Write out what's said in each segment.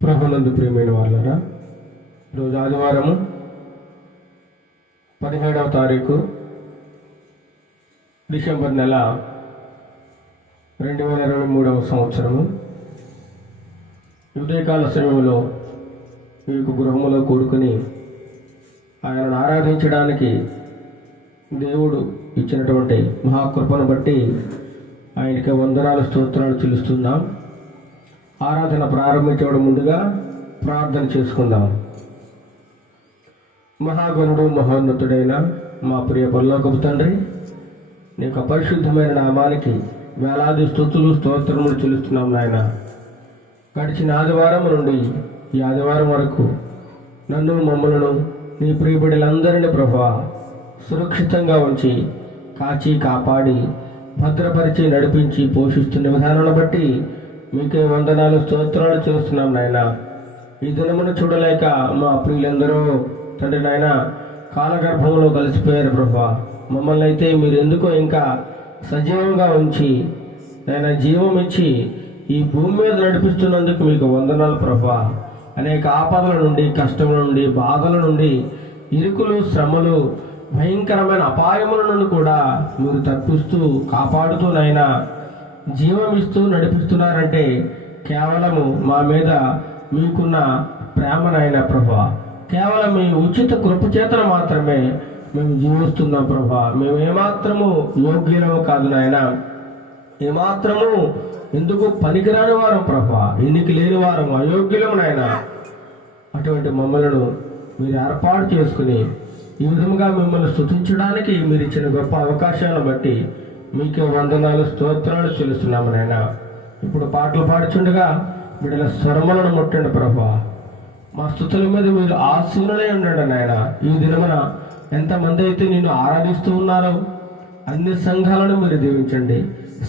ప్రభునందు ప్రియమైన వాళ్ళరా, ఈరోజు ఆదివారము 17వ తారీఖు డిసెంబర్ నెల 2023వ సంవత్సరము. ఉదయకాల సమయంలో ఈ గృహములో కూడుకుని ఆయనను ఆరాధించడానికి దేవుడు ఇచ్చినటువంటి మహాకృపను బట్టి ఆయనకి వందనాలు స్తోత్రాలు చెల్లిస్తున్నాం. ఆరాధన ప్రారంభించడం ముందుగా ప్రార్థన చేసుకుందాం. మహాగణుడు మహోన్నతుడైన మా ప్రియ పరలోకపు తండ్రి, నీ యొక్క పరిశుద్ధమైన నామానికి వేలాది స్తుతులు స్తోత్రములు చెల్లిస్తున్నాం నాయన. గడిచిన ఆదివారం నుండి ఈ ఆదివారం వరకు నన్ను మమ్మలను నీ ప్రియబిడ్డలందరినీ ప్రభువా సురక్షితంగా ఉంచి కాచి కాపాడి భద్రపరిచి నడిపించి పోషిస్తున్న విధానాలను బట్టి మీకే వందనాలు స్తోత్రాలు చేస్తున్నాం నాయన. ఈ దినమును చూడలేక మా ప్రియులందరూ తండ్రి నాయన కాలగర్భంలో కలిసిపోయారు ప్రభువా. మమ్మల్ని అయితే మీరు ఎందుకో ఇంకా సజీవంగా ఉంచి నాయన జీవం ఇచ్చి ఈ భూమి మీద నడిపిస్తున్నందుకు మీకు వందనాలు ప్రభువా. అనేక ఆపదల నుండి, కష్టముల నుండి, బాధల నుండి, ఇరుకులు, శ్రమలు, భయంకరమైన అపాయముల నుండి కూడా మీరు తప్పిస్తూ కాపాడుతూ నాయన జీవం ఇస్తూ నడిపిస్తున్నారంటే కేవలము మా మీద మీకున్న ప్రేమనైన ప్రభువా. కేవలం మీ ఉచిత కృపచేతన మాత్రమే మేము జీవిస్తున్నాం ప్రభువా. మేము ఏమాత్రము యోగ్యులము కాదు నాయన, ఏమాత్రము ఎందుకు పనికిరాని వారం ప్రభువా, ఎన్నిక లేని వారం, అయోగ్యులము నాయన. అటువంటి మమ్మలను మీరు ఏర్పాటు చేసుకుని ఈ విధంగా మిమ్మల్ని స్తుతించడానికి మీరు ఇచ్చిన గొప్ప అవకాశాలను బట్టి మీకే వందనాలు స్తోత్రాలు చెల్లిస్తున్నాము నాయన. ఇప్పుడు పాటలు పాడుచుండగా బిడ్డల స్వరములను ముట్టండి ప్రభువా. మా స్తుతుల మీద మీరు ఆశీనులై ఉండండి నాయన. ఈ దినమున ఎంతమంది అయితే నేను ఆరాధిస్తూ ఉన్నారో అన్ని సంఘాలను మీరు దీవించండి,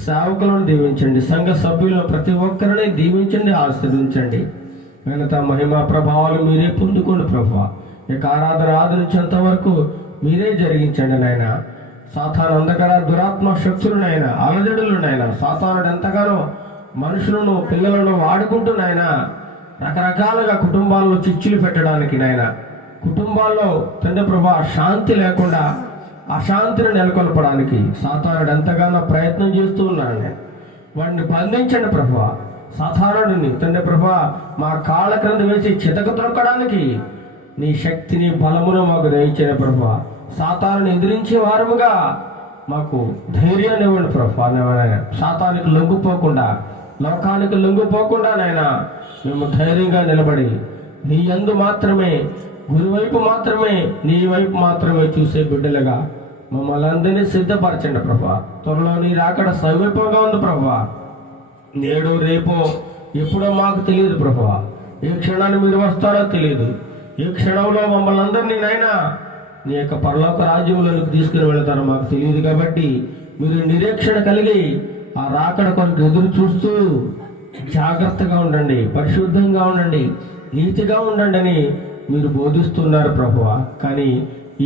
సేవకులను దీవించండి, సంఘ సభ్యులను ప్రతి ఒక్కరిని దీవించండి, ఆశీర్వదించండి. ఘనత మహిమ ప్రభావాలు మీరే పొందుకోండి ప్రభువా. ఇక ఆరాధించేంత వరకు మీరే జరిగించండి నాయన. సాతాను అంధకార దురాత్మ శక్తులనైనా, అలజడులనైనా సాతానుడు ఎంతగానో మనుషులను, పిల్లలను వాడుకుంటూ నాయన రకరకాలుగా కుటుంబాల్లో చిచ్చులు పెట్టడానికి నాయన, కుటుంబాల్లో తండ్రి ప్రభా శాంతి లేకుండా అశాంతిని నెలకొల్పడానికి సాతానుడు ఎంతగానో ప్రయత్నం చేస్తూ ఉన్నాడు. నేను వాడిని బంధించండి ప్రభువా. సాతానుడిని తండ్రి ప్రభా మా కాళ్ళ క్రింద వేసి చితక త్రొక్కడానికి నీ శక్తిని, బలమును మాకు దయచేయండి ప్రభువా. సాతానుని ఎదిరించే వారముగా మాకు ధైర్యాన్ని ఇవ్వండి ప్రభువా. సాతానికి లొంగిపోకుండా, లోకానికి లొంగిపోకుండా నాయన మేము ధైర్యంగా నిలబడి నీ యందు మాత్రమే, గురువైపు మాత్రమే, నీ వైపు మాత్రమే చూసే బిడ్డలుగా మమ్మల్ని అందరినీ సిద్ధపరచండి ప్రభువా. త్వరలో నీ రాకడ సమీపంగా ఉంది ప్రభువా. నేడు రేపో ఎప్పుడో మాకు తెలియదు ప్రభువా. ఏ క్షణాన్ని మీరు వస్తారో తెలియదు. ఏ క్షణంలో మమ్మల్ని అందరినీ నాయనా నీ యొక్క పరలోక రాజ్యంలోకి తీసుకుని వెళతారో మాకు తెలియదు. కాబట్టి మీరు నిరీక్షణ కలిగి ఆ రాకడ కొరకు ఎదురు చూస్తూ జాగ్రత్తగా ఉండండి, పరిశుద్ధంగా ఉండండి, నీతిగా ఉండండి అని మీరు బోధిస్తున్నారు ప్రభువా. కానీ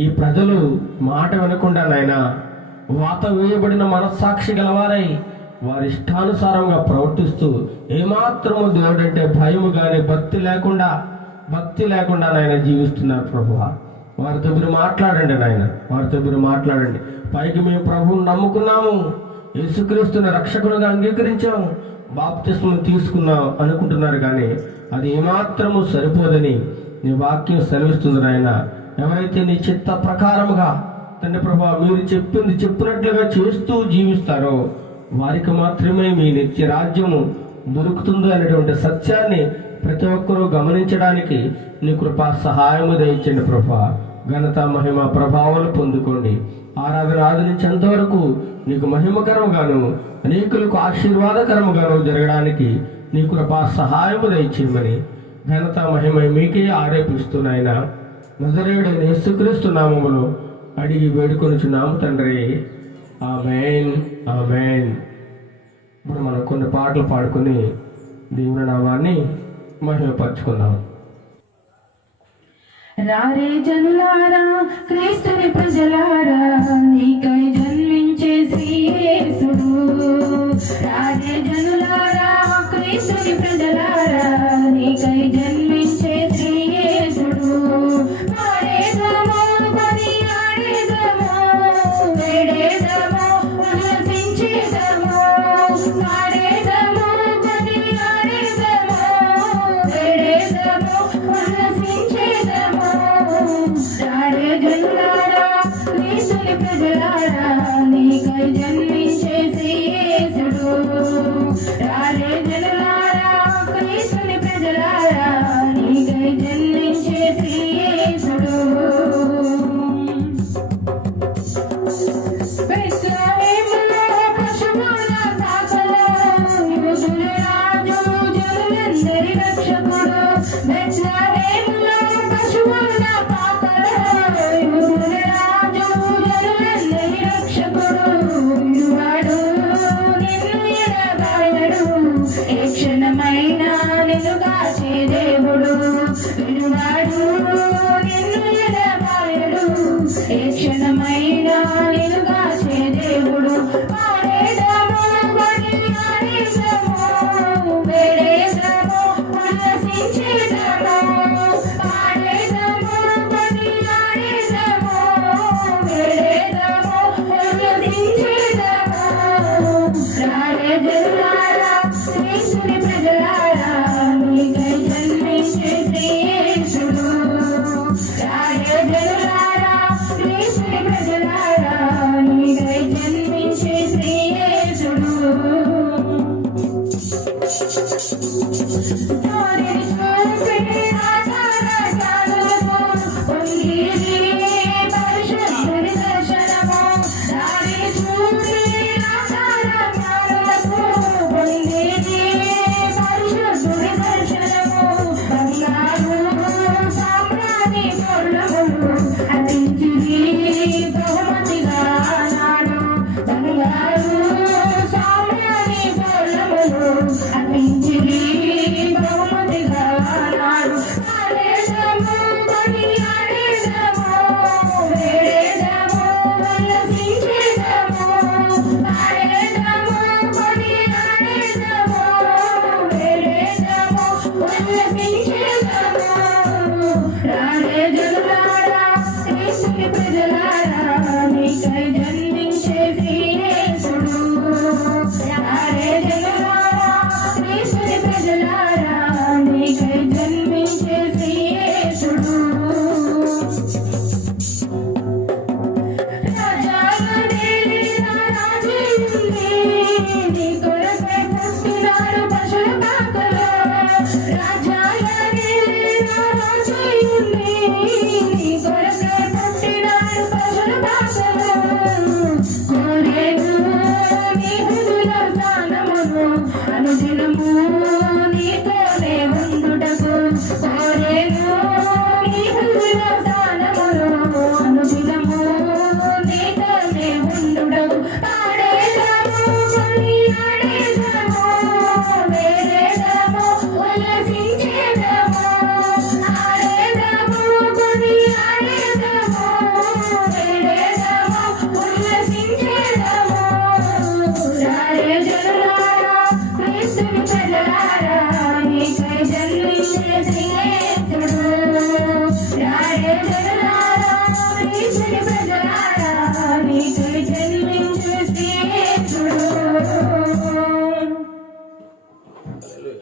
ఈ ప్రజలు మాట వినకుండా నాయనా వాత వేయబడిన మనస్సాక్షి గలవారై వారి ఇష్టానుసారంగా ప్రవర్తిస్తూ ఏమాత్రము దేవుడంటే భయము కానీ భక్తి లేకుండా నాయన జీవిస్తున్నారు ప్రభువా. వారితో మీరు మాట్లాడండి నాయన, వారితో మీరు మాట్లాడండి. పైకి మేము ప్రభువుని నమ్ముకున్నాము, యేసుక్రీస్తుని రక్షకునిగా అంగీకరించాము, బాప్తిస్మం తీసుకున్నాం అనుకుంటున్నారు. కానీ అది ఏమాత్రము సరిపోదని నీ వాక్యం సెలవిస్తుంది నాయన. ఎవరైతే నీ చిత్త ప్రకారముగా తండ్రి ప్రభువా మీరు చెప్పినట్లుగా చేస్తూ జీవిస్తారో వారికి మాత్రమే మీ నిత్య రాజ్యము దొరుకుతుందో అనేటువంటి సత్యాన్ని ప్రతి ఒక్కరూ గమనించడానికి నీ కృపా సహాయము దయచండి ప్రభువా. ఘనత మహిమ ప్రభావాలు పొందుకోండి. ఆరాధించేంత వరకు నీకు మహిమకరముగాను, అనేకులకు ఆశీర్వాదకరముగాను జరగడానికి నీ కృపా సహాయము దయచేయమని ఘనత మహిమ మీకే ఆరేపిస్తున్నాయన నజరేయుడైన యేసుక్రీస్తు నామములో అడిగి వేడుకొనుచున్నాము తండ్రి. ఆమేన్, ఆమేన్. ఇప్పుడు మనం కొన్ని పాటలు పాడుకొని దేవుని నామాన్ని మహిమపరచుకుందాం. రారే జనులారా, క్రీస్తుని ప్రజలారా, నీకై జన్మించే శ్రీ యేసుడు. రారే జనులారా,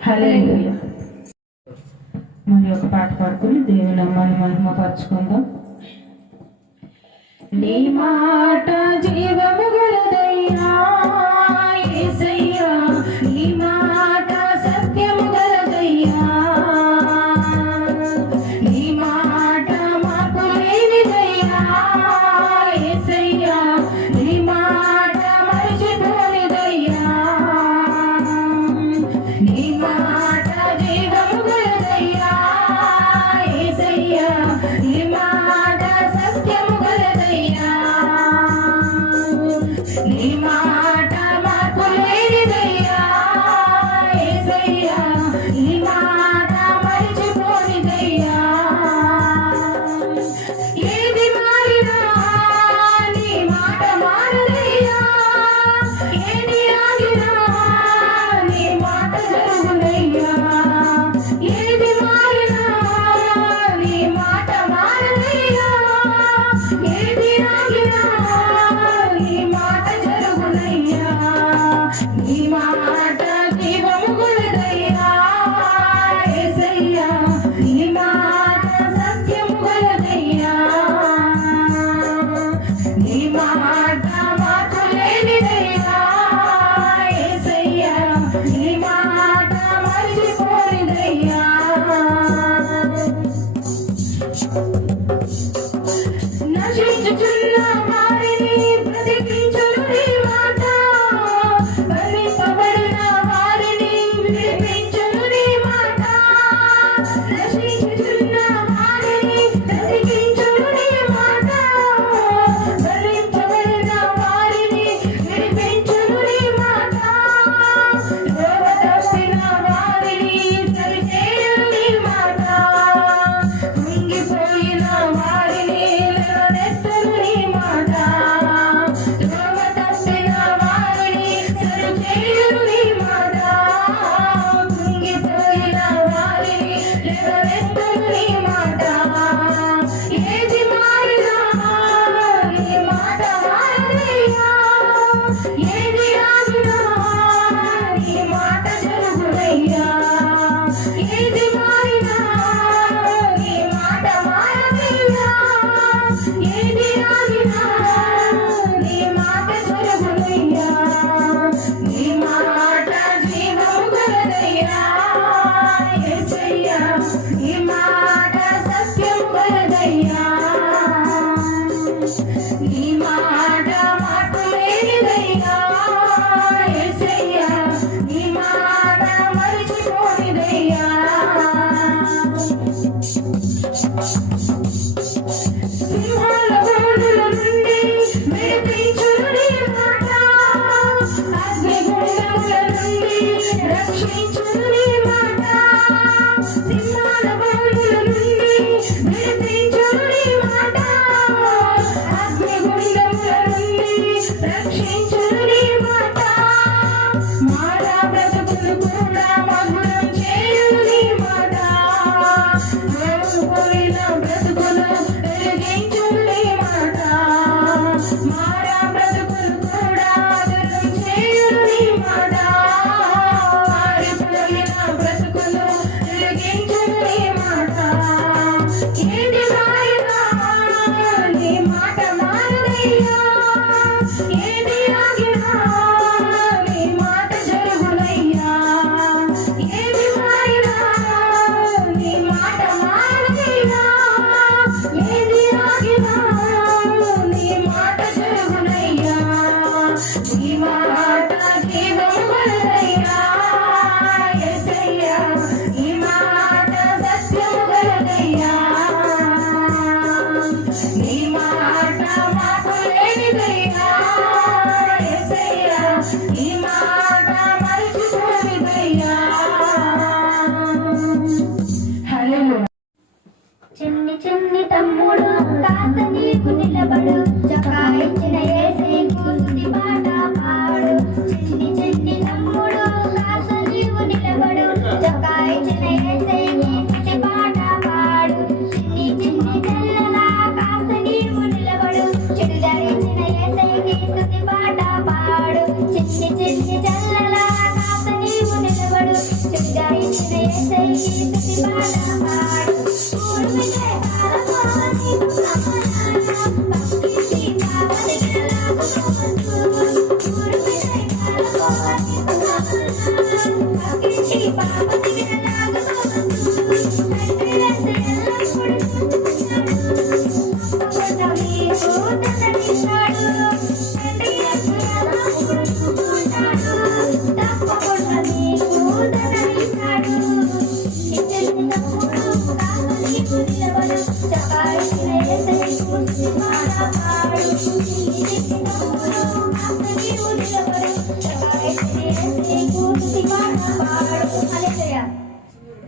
హల్లెలూయా. మరి ఒక పాట పాడుకుని దేవుని నామాన్ని మహిమపరచుకుందాం. నీ మాట జీవము గలదయ్యా యేసయ్యా, నీ మాట సత్యము గలదయ్యా, నీ మాట మార్పు లేనిదయ్యా యేసయ్యా, నీ మాట మరిచిపోనిదయ్యా, నీ మాట జీవము గలదయ్యా యేసయ్యా, నీ మాట సత్యము గలదయ్యా, నీ రక్షించును నీ మాట సింహాల బాణుల నుండి విడిపించును నీ మాట అగ్నిగుండముల నుండి రక్షించును నీ మాట మారా బ్రతుకులు కూడా మధురం చేయును నీ మాట మోసపోయిన బ్రతుకులు వెలిగించును నీ మాట మారా బ్రతుకులు కూడా మధురం చేయును నీ మాట మారిపోయిన బ్రతుకులు వెలిగించును నీ మాట ఏది మారినా నీ మాట మారదయ్యా ఏది ఆగినా నీ మాట జరుగునయ్యా ఏది మారినా నీ మాట మారదయ్యా ఏది ఆగినా నీ మాట జరుగునయ్యా నీ మాట జీవము గలదయ్యా యేసయ్యా నీ మాట సత్యము గలదయ్యా నీ మాట మాకు లేనిదయ్యా యేసయ్యా నీ మాట మరచిపోనిదయ్యా హల్లెలూయా చిన్ని చిన్ని తమ్ముడు కాస్త నీకు నిలబడు చకాయించిన యేసేకు స్తుతి పాట పాడు చిన్ని చిన్ని తమ్ముడు కాస్త నీకు నిలబడు చకాయించిన యేసేకి స్తుతి పాట పాడు చిన్ని చిన్ని చెల్లెలా కాస్త నీకు నిలబడు చెడు ధరించిన యేసేకి స్తుతి పాట పాడు చిన్ని చిన్ని చెల్లెలా కాస్త నీకు నిలబడు చెడు ధరించిన యేసేకి స్తుతి పాట పాడు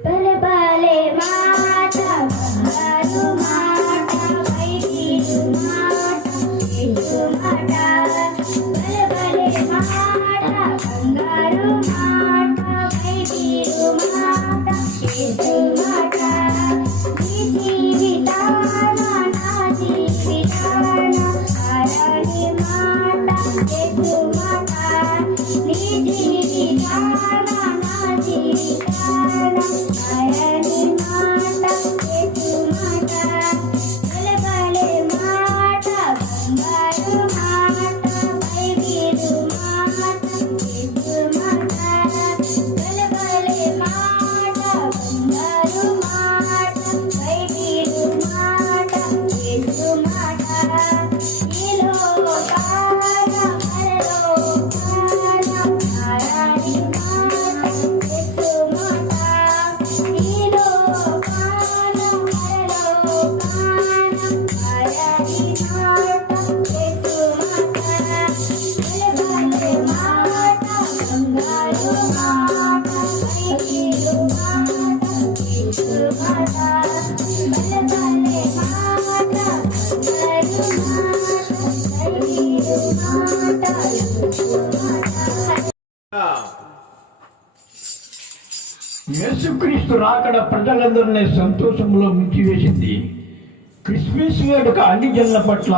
భలే భలే మాట బంగారు మాట వైద్యుడు మాట యేసు మాట భలే భలే మాట బంగారు మాట వైద్యుడు మాట యేసు మాట నీ జీవితాన నా జీవితాన ఆరాని మాట యేసు మాట నీ జీవితాన నా జీవితాన ఆరాని మాట యేసు మాట భలే భలే మాట బంగారు మాట వైద్యుడు మాట యేసు మాట భలే భలే మాట బంగారు మాట వైద్యుడు మాట యేసు మాట ఈ లోకాన పరలోకాన ఆరాని మాట యేసు మాట ఈ లోకాన పరలోకాన ఆరాని మాట యేసు మాట భలే భలే మాట బంగారు మాట వైద్యుడు మాట యేసు మాట భలే భలే మాట బంగారు మాట వైద్యుడు మాట యేసు మాట యేసుక్రీస్తు రాకడ ప్రజలందరినీ సంతోషంలో ముంచివేసింది. క్రిస్మస్ వేడుక అన్ని జనుల పట్ల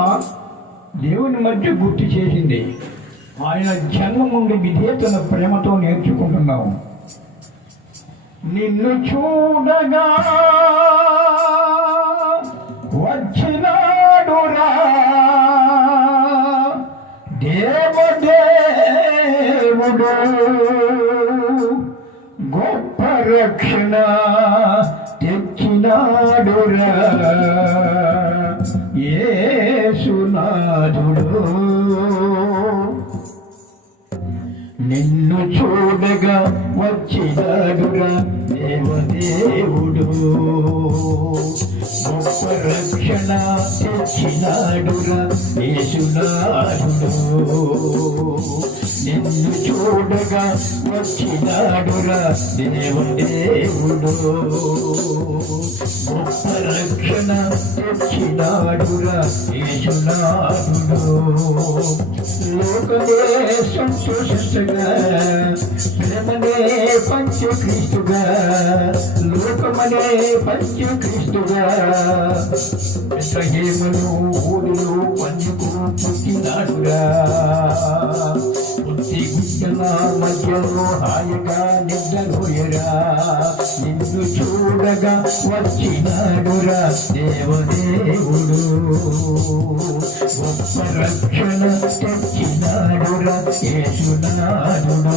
దేవుని మధ్య గుర్తు చేసింది. ఆయన జన్మం నుండి విధేయతను ప్రేమతో నేర్చుకుంటున్నాము. నిన్ను చూడగా వచ్చినాడురా దేవదేవుడు గొప్ప రక్షణ తెచ్చినాడురా యేసునాథుడు. నిన్ను చూడగా వచ్చినాడురా దేవదేవుడు గొప్ప రక్షణ తెచ్చినాడురా యేసునాథుడు నిన్ను చూడగా వచ్చినాడురా దేవదేవుడు గొప్ప రక్షణ తెచ్చినాడురా యేసునాథుడు లోకమే సంతోషించగా ప్రేమనే పంచక్రీస్తుగా లోకమనే పంచక్రీస్తుగా బెత్లెహేములో ఊరిలో పంచుకు పుట్టినాడుగా పుట్టి గుడ్డల మధ్యలో హాయిగా నిద్రపోయరా నిన్ను చూడగా వచ్చినాడురా దేవదేవుడు గొప్ప రక్షణ తెచ్చినాడురా యేసునాథుడు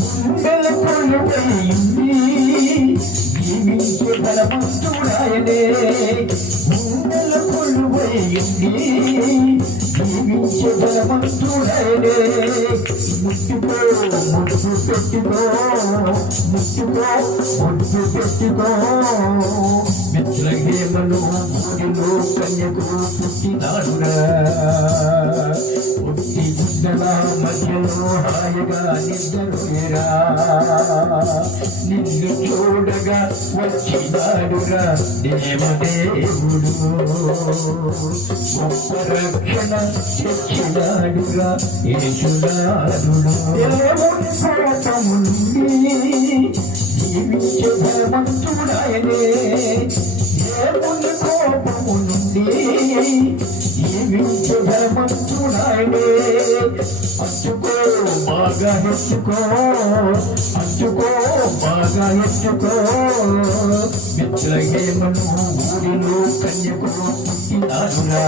గుండెల కొలువైంది జీవించే బలవంతుడాయనే గుండెల కొలువైంది జీవించే బలవంతుడాయనే ముట్టుకో ముట్టు పెట్టుకో ముట్టుకో ముట్టు పెట్టుకో బెత్లెహేములో ఊరిలో కన్యకు పుట్టినాడురా పుట్టి గుడ్డల మధ్యలో హాయిగా నిద్రపోయేరా నిన్ను చూడగా వచ్చినాడురా దేవదేవుడు గొప్ప రక్షణ తెచ్చినాడురా యేసునాథుడు దేవుని కోపము నుండి జీవించే బలవంతుడాయనే దేవుని కోపము నుండి జీవించే బలవంతుడాయనే అచ్చుకో బాగా హెచ్చుకో అచ్చుకో బాగా హెచ్చుకో బెత్లెహేములో ఊరిలో కన్యకు పుట్టినాడురా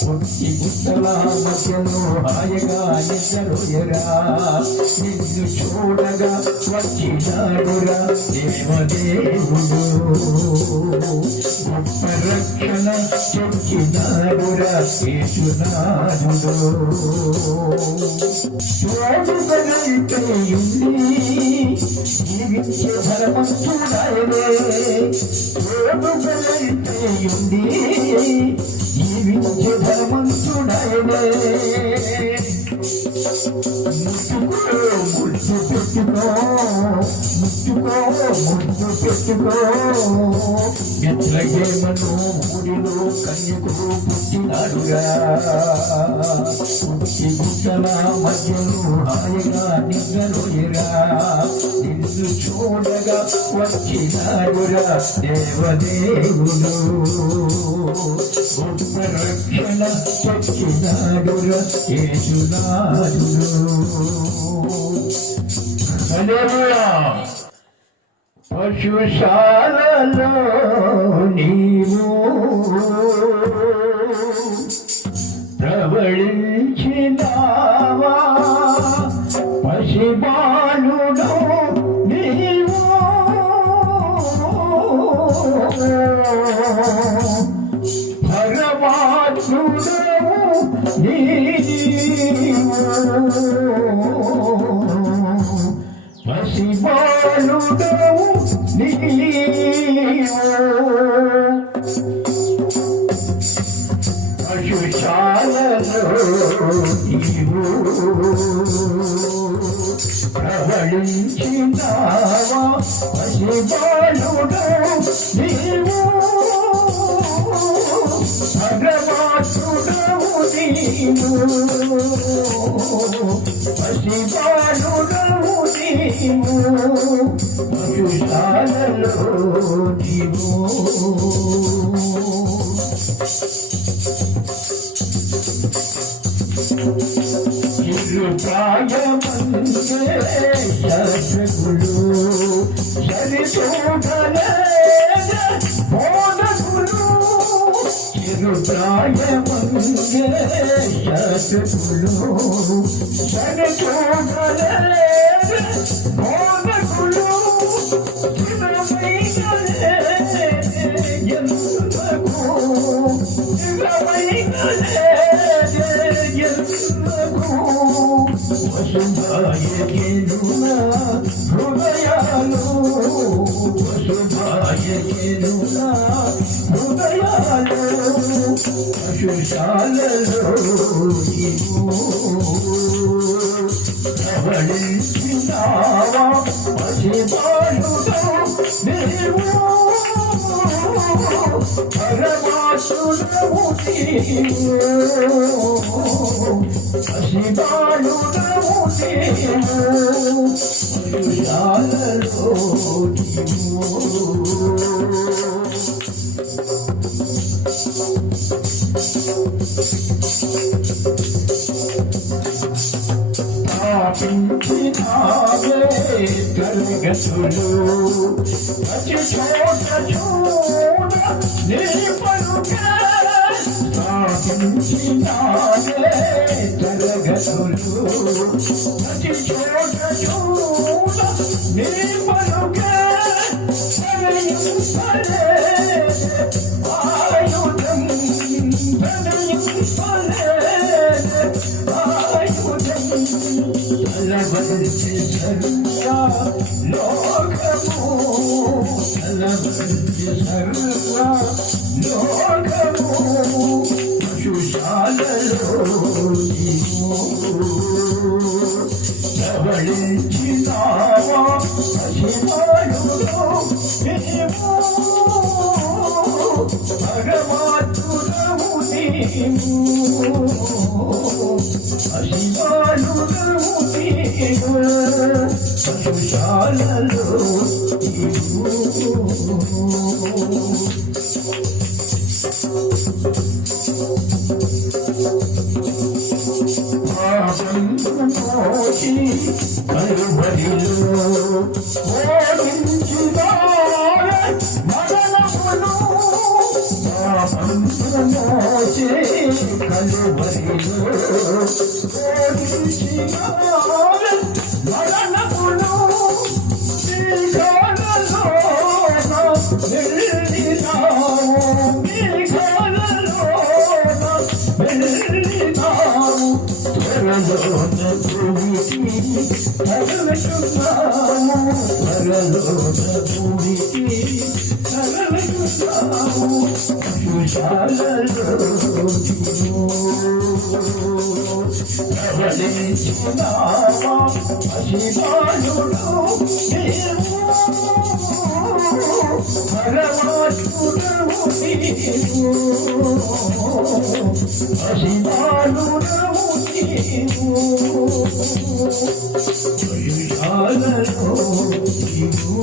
పుట్టి గుడ్డల మధ్యలో హాయిగా నిద్రపోయరా నిన్ను చూడగా వచ్చినాడురా దేవదేవుడు గొప్ప రక్షణ తెచ్చినాడురా యేసునాథుడు తోడుగలైతేయుండి జీవించే బలవంతుడాయనే తోడుగలైతేయుండి జీవించే బలవంతుడాయనే ముట్టుకో ముట్టు పెట్టుకో ముట్టుకో ముట్టు పెట్టుకో బెత్లెహేములో ఊరిలో కన్యకు పుట్టినాడుగా పుట్టి గుడ్డల మధ్యలో హాయిగా నిద్రపోయేరా నిన్ను చూడగా వచ్చినాడురా దేవదేవుడు గొప్ప రక్షణ తెచ్చినాడురా యేసునాథుడు హల్లెలూయా పశుశాలలో నీవు ప్రవళించినావా పసిబాలుడు నీవు పరమాత్ముడు నీవు పసిబాలుడు నీవు పశుశాలలో నీవు ప్రవళించినావా పసిబాలుడు నీవు భగవాసుడవు నీవు పసిబాలుడవు నీవు పశుశాలలో నీవు చిరుప్రాయమందే శత్రులు సరిచూడలేద బోధకులు చిరుప్రాయమందే శత్రులు సరిచూడలేద బోధకులు ఎందుకు వసుభాయకెనునా హృదయాలు వసుభాయకెనునా హృదయాలు పశుశాలలో ప్రవళించినావా పసిబాలుడో నీవు పరమాత్ముడవు నీవు పసిబాలుడవు నీవు పశుశాలలో నీవు స్థాపించినావే తరగతులు ప్రతి చోట చూడ నీ పలుకే స్థాపించినావే తరగతులు ప్రతి చోట చూడ నీ పలుకే ప్రణయింపలే ఆయుధం ప్రణయింపలే అలవంతి సర్వా లోకము అలవంతి సర్వా లోకము పశుశాలలో ప్రవళించినావా పసిబాలుడో నీవు భగవాతుడవు నీవు పసిబాలుడవు నీవు పశుశాలలో పాపంలోకి కలువరిలో ఓడించినావే మరణమును పాపంలోకి కలువరిలో ఓడించినావే మరణమును శ్రీకాలలో వెళ్ళినావు వెళ్ళినావు త్వరలోన భూమికి తరలిస్తున్నాము త్వరలోన భూమికి తరలిస్తున్నాము పశుశాలలో ప్రవళించినావా పసిబాలుడో నీవు భగవాతుడవు నీవు పసిబాలుడవు నీవు పశుశాలలో నీవు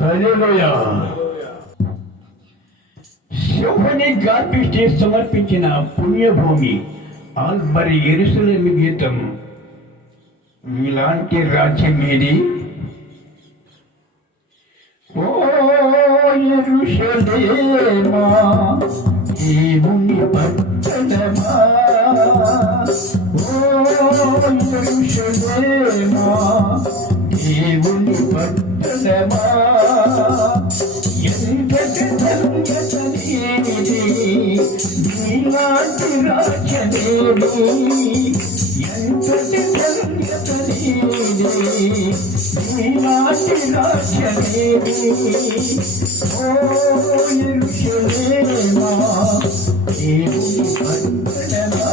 హల్లెలూయా. శుభని గార్పిస్టే సమర్పించిన పుణ్యభూమి ఆల్బరి యెరూషలేము గీతం. ఇలాంటి రాజ్యం ఏది? ఓ యెరూషలేమా దేవుని పట్టణమా, ఓ యెరూషలేమా దేవుని పట్టణమా, ఎంతటి ధన్యత నీది నీలాంటి రాజ్యమేది, ఎంతటి ధన్యత నీది నీలాంటి రాజ్యమేది. ఓ యెరూషలేమా దేవుని పట్టణమా,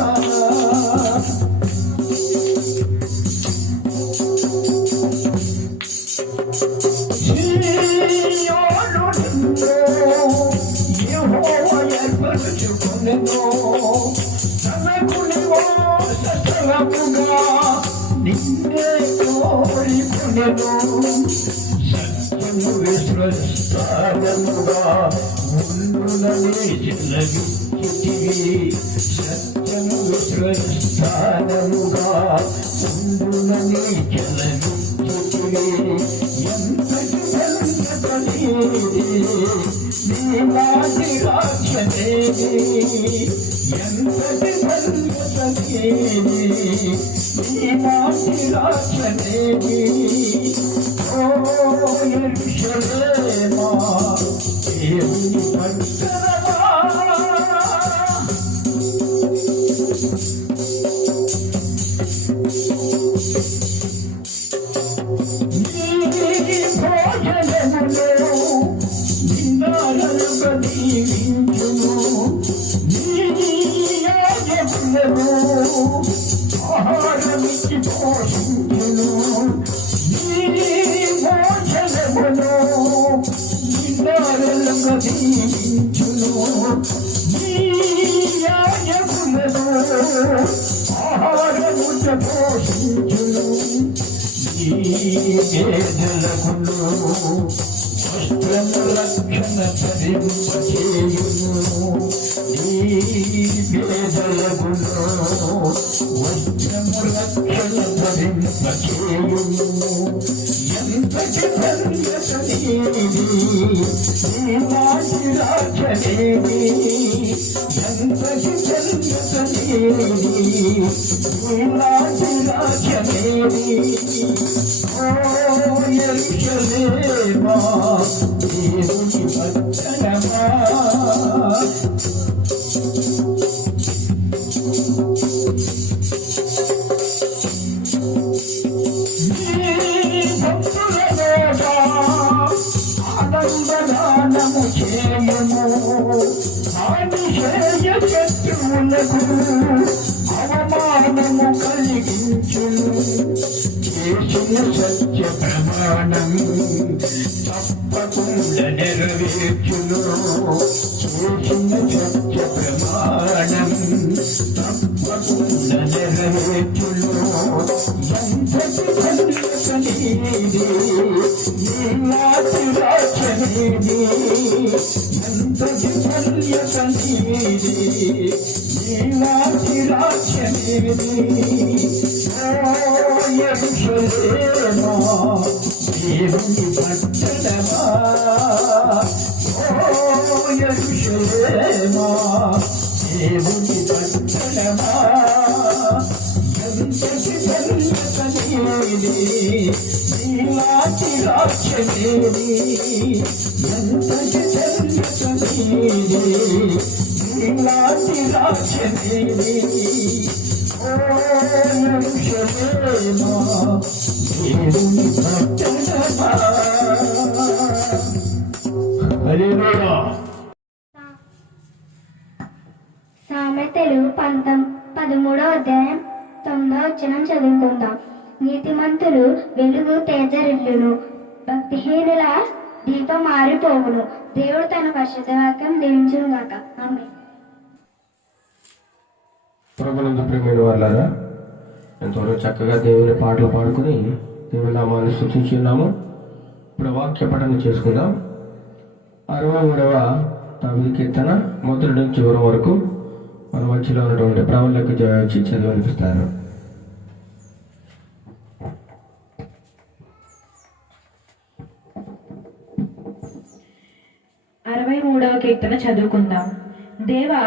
తనకు నివాసస్థలముగా నిన్నే కోరుకొనెను, సత్యము విశ్వస్థానముగా ఉండునని చిన్నగిచ్చితివి, సత్యము స్థానముగా ఉండునని చలనిచ్చితివి. ఎంతటి ధన్యతని నీలాంటి రాజ్యమేది, ఎంతటి ధన్యతని నీలాంటి రాజ్యమేది. ఓ యెరూషలేమా, దేవుని పట్టణమా, ఆహారమిచ్చి పోషించును. నీ భోజనమును నిండారులుగా దీవించును. నీ యాజకులను ఆహారముతో పోషించును. నీ వేదలకును వస్త్రము రక్షణ ధరింపచేయును. నీ వేదలకును వస్త్రము రక్షణ ధరింపచేయును. ఎంతటి ధన్యత నీది, నీలాంటి రాజ్యమేది. ఎంతటి ధన్యత నీది, నీలాంటి రాజ్యమేది. ఓ యెరూషలేమా, దేవుని పట్టణమా, ఆనందగానము చేయము. ఆనిషేయ శత్రువులకు అవమానము కలిగించును. చేసిన సత్య ప్రమాణం తప్పకుండా నెరవేర్చును. చేసిన సత్య ప్రమాణం తప్పకుండా నెరవేర్చును. ఎంతటి ధన్యత నీది, నీలాంటి రాజ్యమేది. ఎంతటి ధన్యత నీది, నీలాంటి రాజ్యమేది. ఓ యెరూషలేమా, దేవుని పట్టణమా, ఓ యెరూషలేమా, దేవుని పట్టణమా. ఎంతటి ధన్యత నీది, నీలాంటి రాజ్యమేది. ఎంతటి ధన్యత నీది, నీలాంటి రాజ్యమేది. ఓ యెరూషలేమా, దేవుని పట్టణమా. హల్లెలూయా. సామెతలు 13వ అధ్యాయం 9వ వచనం చదువుకుందాం. నీతిమంతులు వెలుగు తేజరిల్లును, భక్తిహీనుల దీపం మారిపోవును. దేవుడు తన పరిశుద్ధ వాక్యం దీవించును గాక. ఆమేన్. ప్రభునందు ప్రియమైన వాళ్ళారా, ఎంతవరకు చక్కగా దేవుని పాటలు పాడుకుని దేవుని నామాన్ని స్తుతించున్నాము. ఇప్పుడు వాక్య పఠనం చేసుకుందాం. 63వ దావీదు కీర్తన 1 నుంచి 4 వరకు మన మధ్యలో ఉన్నటువంటి ప్రవళకు వచ్చి చదివి అనిపిస్తారు. కీర్తన చదువుకుందాం. దేవా,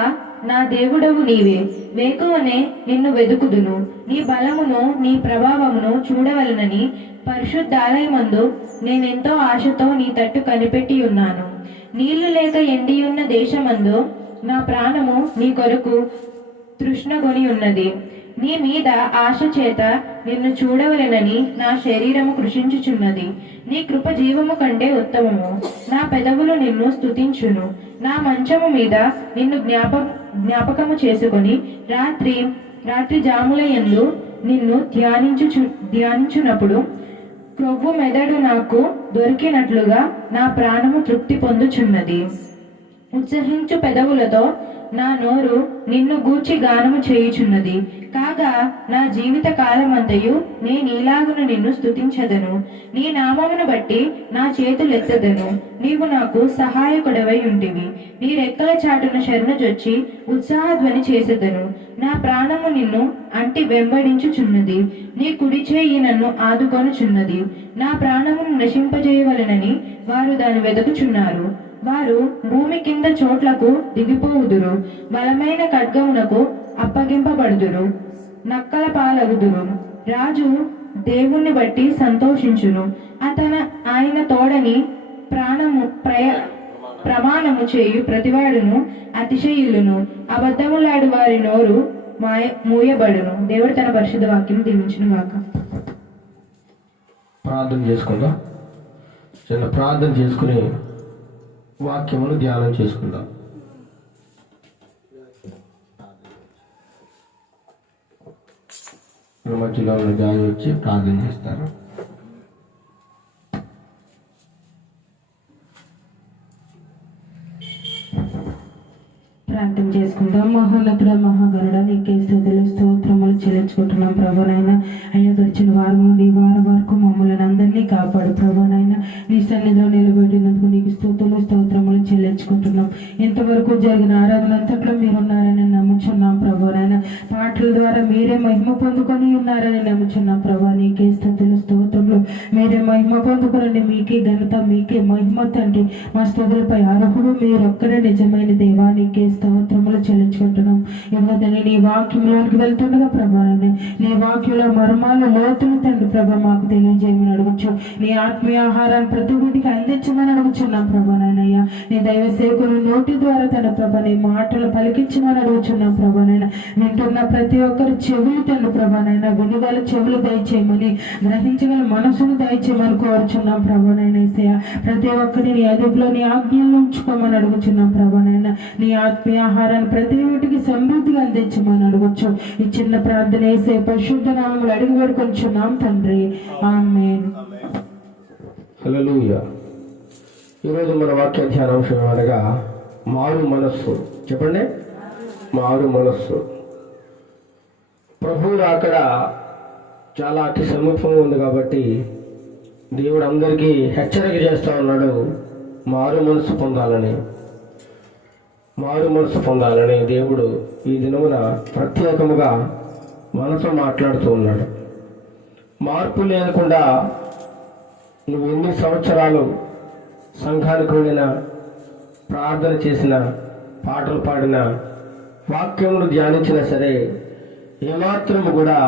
నా దేవుడవు నీవే, వేకువనే నిన్ను వెదుకుదును. నీ బలమును నీ ప్రభావమును చూడవలనని పరిశుద్ధాలయమందు నేనెంతో ఆశతో నీ తట్టు కనిపెట్టి ఉన్నాను. నీళ్లు లేక ఎండియున్న దేశమందు నా ప్రాణము నీ కొరకు తృష్ణగొని ఉన్నది. నీ మీద ఆశ చేత నిన్ను చూడవలెనని నా శరీరము కృషించుచున్నది. నీ కృప జీవము కంటే ఉత్తమము. నా పెదవులు నిన్ను స్తుతించును. నా మంచము మీద నిన్ను జ్ఞాపకము చేసుకొని రాత్రి జాములయందు నిన్ను ధ్యానించునప్పుడు క్రొవ్వు మెదడు నాకు దొరికినట్లుగా నా ప్రాణము తృప్తి పొందుచున్నది. ఉత్సహించు పెదవులతో నా నోరు నిన్ను గూర్చి గానము చేయుచున్నది. కాగా నా జీవిత కాలమంతయు నేనీలాగున నిన్ను స్తుతించదను. నీ నామమును బట్టి నా చేతులెత్తదను. నీవు నాకు సహాయకుడవై ఉంటివి. నీ రెక్కల చాటున శరణుజొచ్చి ఉత్సాహధ్వని చేసెదను. నా ప్రాణము నిన్ను అంటి వెంబడించుచున్నది. నీ కుడి చేయి నన్ను ఆదుకొనుచున్నది. నా ప్రాణమును నశింపజేయవలెనని వారు దాని వెదకుచున్నారు. వారు భూమి కింద చోట్లకు దిగిపోవుదురు. బలమైన ఖడ్గమునకు అప్పగింపబడుదురు. నక్కల పాలగుదురు. రాజు దేవుణ్ణి బట్టి సంతోషించును. ఆయన తోడని ప్రమాణము చేయు ప్రతివాడును అతిశయులును. అబద్ధములాడు వారి నోరు మూయబడును. దేవుడు తన పరిశుద్ధ వాక్యం దీవించును గాక. ప్రార్థన చేసుకుందాం. చిన్న ప్రార్థన చేసుకుని వాక్యమును ధ్యానం చేసుకుందాం. మధ్యలో ఉన్న జాయి వచ్చి ప్రార్థన చేస్తారు. ప్రార్థన చేసుకుందాం. మహోన్నతుడ మహాగరుడ నీకే స్తుతులు స్తోత్రములు చెల్లించుకుంటున్నాం ప్రభునైనా. అయ్యా గడిచిన వారం నుండి ఈ వారం వరకు మమ్మల్ని అందరినీ కాపాడు ప్రభునైనా. నీ సన్నిధిలో నిలబెట్టినందుకు నీకు స్తుతులు స్తోత్రములు చెల్లించుకుంటున్నాం. ఇంతవరకు జరిగిన ఆరాధన అంతట్లో మీరున్నారని నమ్ముచున్నాం ప్రభునైనా. పాటల ద్వారా మీరే మహిమ పొందుకొని ఉన్నారని నమ్ముచున్నాం ప్రభా. నీకే స్తుతులు స్తోత్రములు. మీరే మహిమ పొందుకోనండి. మీకే ఘనత, మీకే మహిమ తండ్రి. మా స్తుతులపై అర్హుడు మీరొక్కడే నిజమైన దేవా. నీకే స్తోత్రములు చెల్లించుకుంటున్నాం. ఇవ్వదని నీ వాక్యంలోనికి వెళ్తుండగా ప్రభాని నీ వాక్యంలో మర్మాలు లోతులు తండ్రి ప్రభ మాకు తెలియజేయమని అడగచ్చు. నీ ఆత్మీయ ఆహారాన్ని ప్రతి ఒక్కటికి అందించమని అడుగుచున్నాం ప్రభానయ్యా. నీ దైవ సేవకుని నోటి ద్వారా తన ప్రభ నీ మాటలు పలికించమని అడుగుచున్నాం ప్రభానైనా. వింటున్న ప్రతి ఒక్కరి చెవులు తండ్రి ప్రభానైనా వినగల చెవులు దయచేయమని, గ్రహించగల మనసును దయచేయమని కోరుచున్నాం ప్రభానైనా. ప్రతి ఒక్కరిని నీ అదుపులో నీ ఆజ్ఞలను ఉంచుకోమని అడుగుచున్నాం ప్రభానైనా. నీ ఆత్మీయ ఆహారాన్ని ప్రతి ఒక్కటికి సమృద్ధిగా అందించమని అడగచ్చు. ఈ చిన్న ప్రార్థన వేసే పరిశుద్ధ నామములు అడిగి వేడుకొంచున్నాం తండ్రి. ఆమేన్. హల్లెలూయా. ఈరోజు మన వాక్య ధ్యానాంశం అనగా మారు మనస్సు. చెప్పండి, మారు మనస్సు. ప్రభువు అక్కడ చాలా అతి సమీపంగా ఉంది కాబట్టి దేవుడు అందరికీ హెచ్చరిక చేస్తూ ఉన్నాడు. మారు మనస్సు పొందాలని, మారు మనసు పొందాలని దేవుడు ఈ దినమున ప్రత్యేకముగా మనతో మాట్లాడుతూ ఉన్నాడు. మార్పు లేకుండా నువ్వు ఎన్ని సంవత్సరాలు సంఘానికి వెళ్ళినా, ప్రార్థన చేసిన, పాటలు పాడిన, వాక్యమును ధ్యానించినా సరే ఏమాత్రము కూడా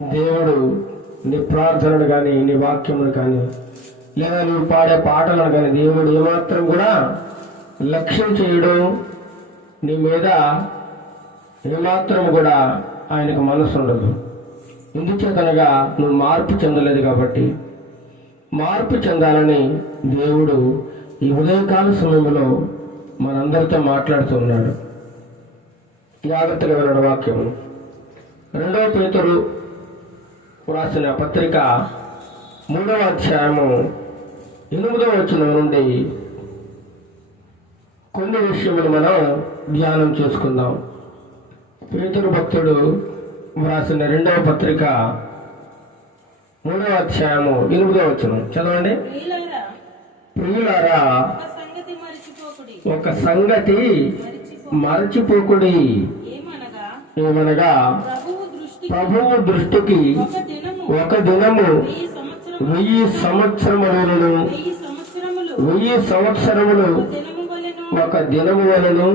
దేవుడు నీ ప్రార్థనను కానీ, నీ వాక్యమును కానీ, లేదా నువ్వు పాడే పాటలను కానీ దేవుడు ఏమాత్రం కూడా లక్ష్యం చేయడం, నీ మీద ఏమాత్రం కూడా ఆయనకు మనసు ఉండదు. ఎందుచేతనగా నువ్వు మార్పు చెందలేదు కాబట్టి. మార్పు చెందాలని దేవుడు ఈ ఉదయకాల సమయంలో మనందరితో మాట్లాడుతూ ఉన్నాడు. జాగ్రత్తగా వినడం వాక్యం. 2వ పేతురు రాసిన పత్రిక 3వ అధ్యాయము 8వ వచనం నుండి కొన్ని విషయములు మనం ధ్యానం చేసుకుందాం. పేతురు భక్తుడు వ్రాసిన 2వ పత్రిక 3వ అధ్యాయము 8వ వచనం చదవండి. ప్రియులారా, ఒక సంగతి మరచిపోకుడి. ఏమనగా ప్రభువు దృష్టికి ఒక దినము 1000 సంవత్సరములను, 1000 సంవత్సరములు ఒక దినము వలెను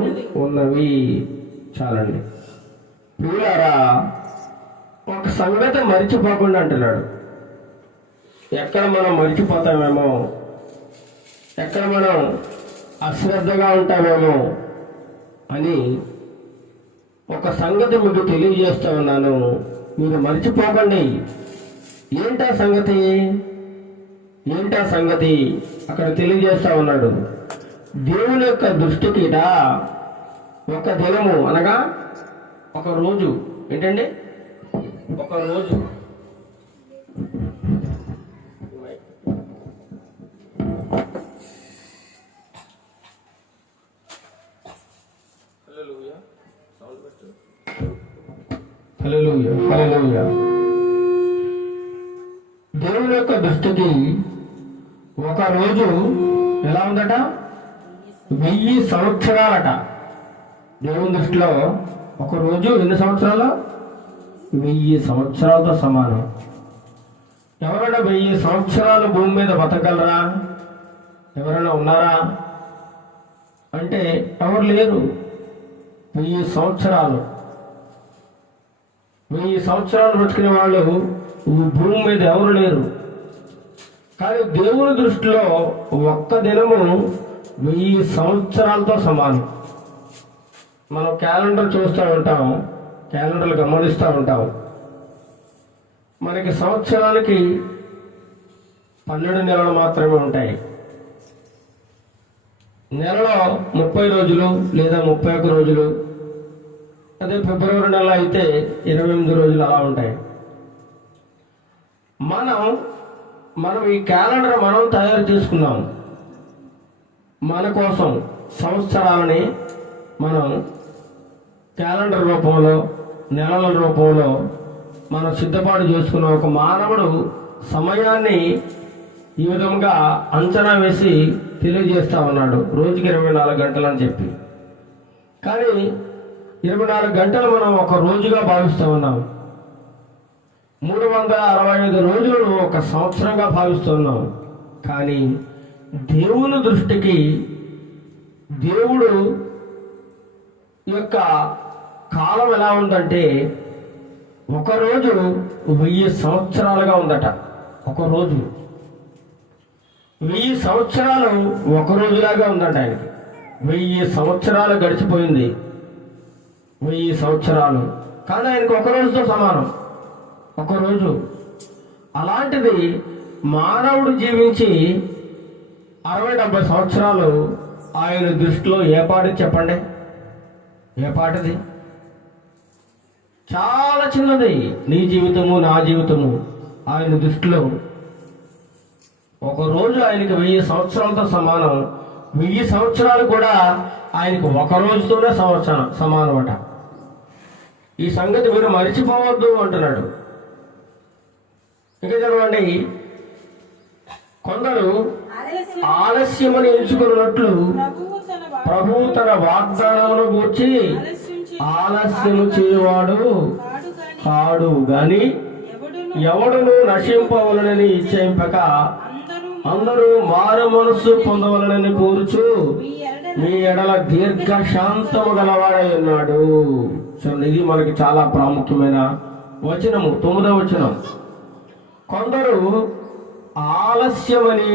ఉన్నవి. చాలండి. ప్రియులారా, ఒక సంగతి మరిచిపోకుండా అంటున్నాడు. ఎక్కడ మనం మరిచిపోతామేమో, ఎక్కడ మనం అశ్రద్ధగా ఉంటామేమో అని ఒక సంగతి మీకు తెలియజేస్తా ఉన్నాను. మీరు మరిచిపోకండి. ఏంటా సంగతి? ఏంటా సంగతి అక్కడ తెలియజేస్తా ఉన్నాడు. దేవుని యొక్క దృష్టికిట ఒక దినము అనగా ఒక రోజు. ఏంటండి? ఒక రోజు. హల్లెలూయా, హల్లెలూయా. దేవుని యొక్క దృష్టికి ఒక రోజు ఎలా ఉందట? 1000 సంవత్సరాలట. దేవుని దృష్టిలో ఒక రోజు ఎన్ని సంవత్సరాలు? 1000 సంవత్సరాలతో సమానం. ఎవరైనా 1000 సంవత్సరాలు భూమి మీద బతకగలరా? ఎవరైనా ఉన్నారా అంటే ఎవరు లేరు. 1000 సంవత్సరాలు బ్రతికిన వాళ్ళు ఈ భూమి మీద ఎవరు లేరు. కానీ దేవుని దృష్టిలో ఒక్క దినము 1000 సంవత్సరాలతో సమానం. మనం క్యాలెండర్ చూస్తూ ఉంటాం, క్యాలెండర్లు గమనిస్తూ ఉంటాం. మనకి సంవత్సరానికి 12 నెలలు మాత్రమే ఉంటాయి. నెలలో 30 రోజులు లేదా 31 రోజులు, అదే ఫిబ్రవరి నెల అయితే 28 రోజులు అలా ఉంటాయి. మనం ఈ క్యాలెండర్ మనం తయారు చేసుకున్నాం. మన కోసం సంవత్సరాలని మనం క్యాలెండర్ రూపంలో, నెలల రూపంలో మనం సిద్ధపాటు చేసుకున్న ఒక మానవుడు సమయాన్ని ఈ విధంగా అంచనా వేసి తెలియజేస్తా ఉన్నాడు. రోజుకి 24 గంటలు అని చెప్పి. కానీ 24 గంటలు మనం ఒక రోజుగా భావిస్తూ ఉన్నాం. 365 రోజులను ఒక సంవత్సరంగా భావిస్తున్నాం. కానీ దేవుని దృష్టికి దేవుడు యొక్క కాలం ఎలా ఉందంటే ఒకరోజు 1000 సంవత్సరాలుగా ఉందట. ఒకరోజు 1000 సంవత్సరాలు ఒక రోజులాగా ఉందట ఆయనకి. 1000 సంవత్సరాలు గడిచిపోయింది. 1000 సంవత్సరాలు కానీ ఆయనకు ఒక రోజుతో సమానం. ఒకరోజు. అలాంటిది మానవుడు జీవించి 60-70 సంవత్సరాలు ఆయన దృష్టిలో ఏ పాటిది చెప్పండి? ఏ పాటిది? చాలా చిన్నది. నీ జీవితము, నా జీవితము ఆయన దృష్టిలో ఒక రోజు ఆయనకి 1000 సంవత్సరాలతో సమానం. 1000 సంవత్సరాలు కూడా ఆయనకు ఒక రోజుతోనే సమానం అట. ఈ సంగతి మీరు మరిచిపోవద్దు అంటున్నాడు. ఇంకా చదవండి. కొందరు ఆలస్యమని ఎంచుకున్నట్లు ప్రభువు తన వాగ్దానమును గూర్చి ఆలస్యము చేయవాడు కాడు గాని ఎవడును నశింపవలనని ఇచ్చేంపక అందరూ మారు మనస్సు పొందవలనని కోరుచు మీ ఎడల దీర్ఘశాంతము గలవాడై ఉన్నాడు. సో ఇది మనకి చాలా ప్రాముఖ్యమైన వచనము. 9వ వచనం. కొందరు ఆలస్యమని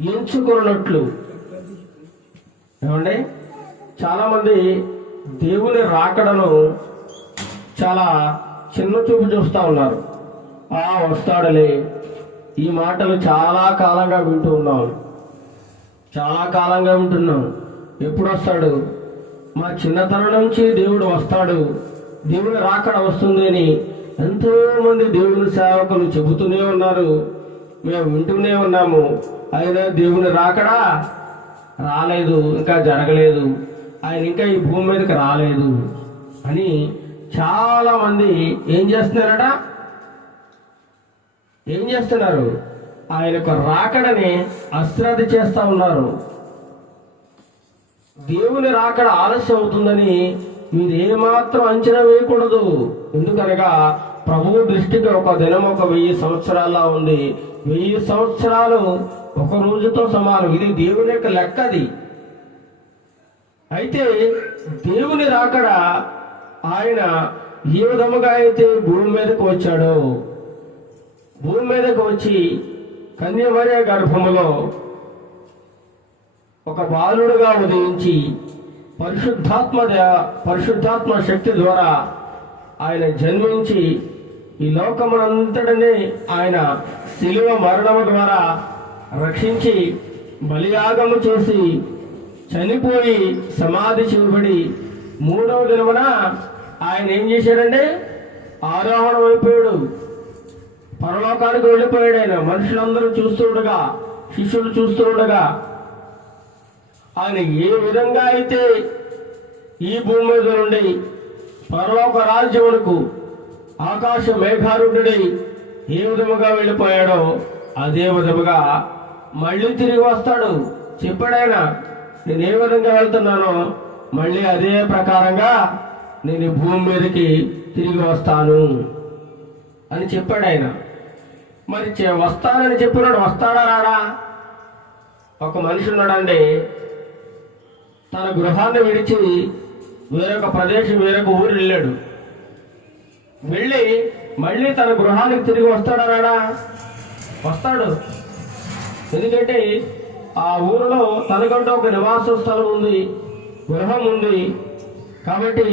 ఎంచుకున్నట్లు. ఏమండి, చాలా మంది దేవుని రాకడను చాలా చిన్న చూపు చూస్తూ ఉన్నారు. వస్తాడులే. ఈ మాటలు చాలా కాలంగా వింటున్నాం. ఎప్పుడు వస్తాడు? మా చిన్నతనం నుంచి దేవుడు వస్తాడు, దేవుని రాకడ వస్తుంది అని ఎంతో మంది దేవుని సేవకులు చెబుతూనే ఉన్నారు. మేము వింటూనే ఉన్నాము. అయినా దేవుని రాకడా రాలేదు, ఇంకా జరగలేదు, ఆయన ఇంకా ఈ భూమి మీదకి రాలేదు అని చాలా మంది ఏం చేస్తున్నారు? ఆయన యొక్క రాకడని అశ్రద్ధ చేస్తా ఉన్నారు. దేవుని రాకడ ఆలస్యం అవుతుందని మీరు ఏమాత్రం అంచనా వేయకూడదు. ఎందుకనగా ప్రభువు దృష్టికి ఒక దినం ఒక 1000 సంవత్సరాల ఉంది. 1000 సంవత్సరాలు ఒక రోజుతో సమానం. ఇది దేవుని యొక్క లెక్కది. అయితే దేవుని రాకడ ఆయన ఏ విధముగా అయితే భూమి మీదకు వచ్చాడో, భూమి మీదకు వచ్చి కన్యమర్య గర్భములో ఒక బాలుడుగా ఉదయించి పరిశుద్ధాత్మ శక్తి ద్వారా ఆయన జన్మించి ఈ లోకమునంతటినీ ఆయన శిలువ మరణము ద్వారా రక్షించి బలియాగము చేసి చనిపోయి సమాధి చేయబడి 3వ దినమున ఆయన ఏం చేశారంటే ఆరోహణం అయిపోయాడు. పరలోకానికి వెళ్ళిపోయాడు. ఆయన మనుషులందరూ చూస్తుండగా, శిష్యులు చూస్తుండగా ఆయన ఏ విధంగా అయితే ఈ భూమి మీద నుండి పరలోక రాజ్యములకు ఆకాశ మేఘారుడై ఏ విధముగా వెళ్ళిపోయాడో అదే విధముగా మళ్ళీ తిరిగి వస్తాడు. చెప్పాడాయన, నేను ఏ విధంగా వెళ్తున్నానో మళ్ళీ అదే ప్రకారంగా నేను ఈ భూమి మీదకి తిరిగి వస్తాను అని చెప్పాడు ఆయన. మరి వస్తానని చెప్పినాడు, వస్తాడా రాడా? ఒక మనిషి ఉన్నాడండి, తన గృహాన్ని విడిచి వేరొక ప్రదేశం వేరొక ఊరు వెళ్ళాడు. వెళ్ళి మళ్ళీ తన గృహానికి తిరిగి వస్తాడా రాడా? వస్తాడు. ఎందుకంటే ఆ ఊరిలో తనకంటూ ఒక నివాస స్థలం ఉంది, గృహం ఉంది, కాబట్టి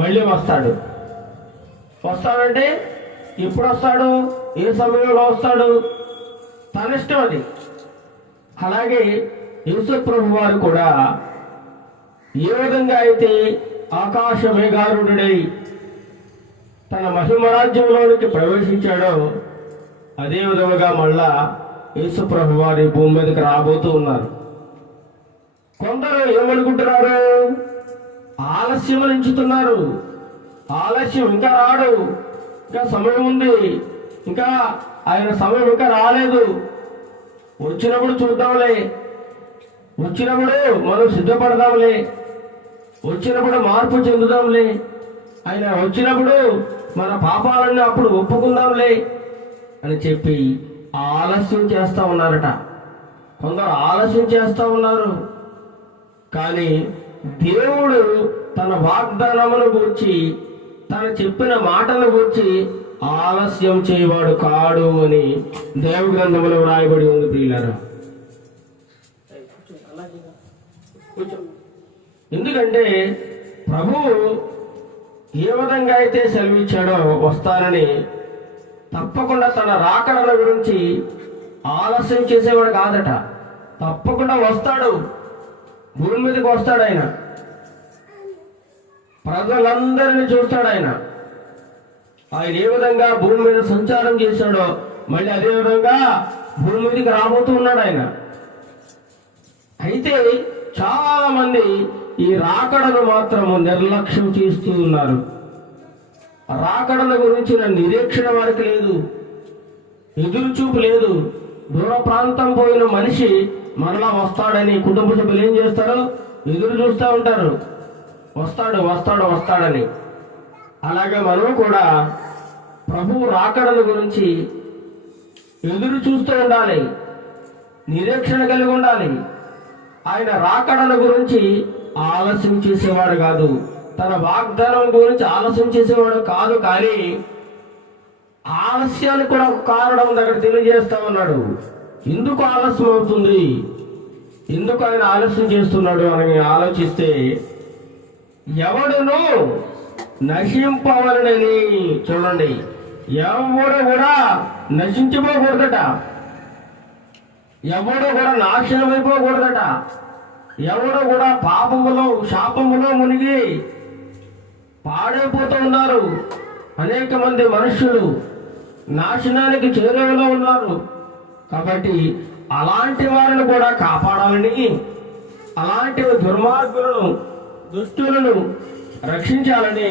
మళ్ళీ వస్తాడు. వస్తాడంటే ఎప్పుడు వస్తాడు, ఏ సమయంలో వస్తాడు, తన ఇష్టం అది. అలాగే యేసు ప్రభు వారు కూడా ఏ విధంగా అయితే ఆకాశ మేఘారుడై తన మహిమరాజ్యంలోనికి ప్రవేశించాడో అదే విధముగా మళ్ళా యేసు ప్రభు వారి భూమి మీదకి రాబోతూ ఉన్నారు. కొందరు ఏమనుకుంటున్నారు, ఆలస్యం ఎంచుతున్నారు. ఆలస్యం, ఇంకా రాడు, ఇంకా సమయం ఉంది, ఇంకా ఆయన సమయం ఇంకా రాలేదు, వచ్చినప్పుడు చూద్దాంలే, వచ్చినప్పుడు మనం సిద్ధపడదాంలే, వచ్చినప్పుడు మార్పు చెందుదాంలే, ఆయన వచ్చినప్పుడు మన పాపాలన్నీ అప్పుడు ఒప్పుకుందాంలే అని చెప్పి ఆలస్యం చేస్తా ఉన్నారట. కొందరు ఆలస్యం చేస్తా ఉన్నారు. కానీ దేవుడు తన వాగ్దానమును గూర్చి, తను చెప్పిన మాటను గూర్చి ఆలస్యం చేయవాడు కాడు అని దేవ గ్రంథములో వ్రాయబడి ఉంది. ప్రియులారా, ఎందుకంటే ప్రభువు ఏ విధంగా అయితే సెలవిచ్చాడో వస్తానని, తప్పకుండా తన రాకడల గురించి ఆలస్యం చేసేవాడు కాదట. తప్పకుండా వస్తాడు, భూమి మీదకి వస్తాడు. ఆయన ప్రజలందరినీ చూస్తాడు. ఆయన ఏ విధంగా భూమి మీద సంచారం చేశాడో మళ్ళీ అదే విధంగా భూమి మీదకి రాబోతూ ఉన్నాడు ఆయన. అయితే చాలా మంది ఈ రాకడను మాత్రము నిర్లక్ష్యం చేస్తూ ఉన్నారు. రాకడల గురించిన నిరీక్షణ వారికి లేదు, ఎదురు చూపు లేదు. దూర ప్రాంతం పోయిన మనిషి మరలా వస్తాడని కుటుంబ సభ్యులు ఏం చేస్తారు, ఎదురు చూస్తూ ఉంటారు, వస్తాడు వస్తాడు వస్తాడని. అలాగే మనం కూడా ప్రభువు రాకడల గురించి ఎదురు చూస్తూ ఉండాలి, నిరీక్షణ కలిగి ఉండాలి. ఆయన రాకడల గురించి ఆలస్యం చేసేవాడు కాదు, తన వాగ్దానం గురించి ఆలస్యం చేసేవాడు కాదు. కానీ ఆలస్యానికి కూడా ఒక కారణం దగ్గర తెలియజేస్తా ఉన్నాడు. ఎందుకు ఆలస్యం అవుతుంది, ఎందుకు ఆయన ఆలస్యం చేస్తున్నాడు అని ఆలోచిస్తే, ఎవడును నశింపవలనని, చూడండి, ఎవడు కూడా నశించిపోకూడదట, ఎవడు కూడా నాశనం అయిపోకూడదట, ఎవడు కూడా పాపములో శాపములో మునిగి పాడైపోతూ ఉన్నారు. అనేక మంది మనుషులు నాశనానికి చేరువలో ఉన్నారు. కాబట్టి అలాంటి వారిని కూడా కాపాడాలని, అలాంటి దుర్మార్గులను దుష్టులను రక్షించాలని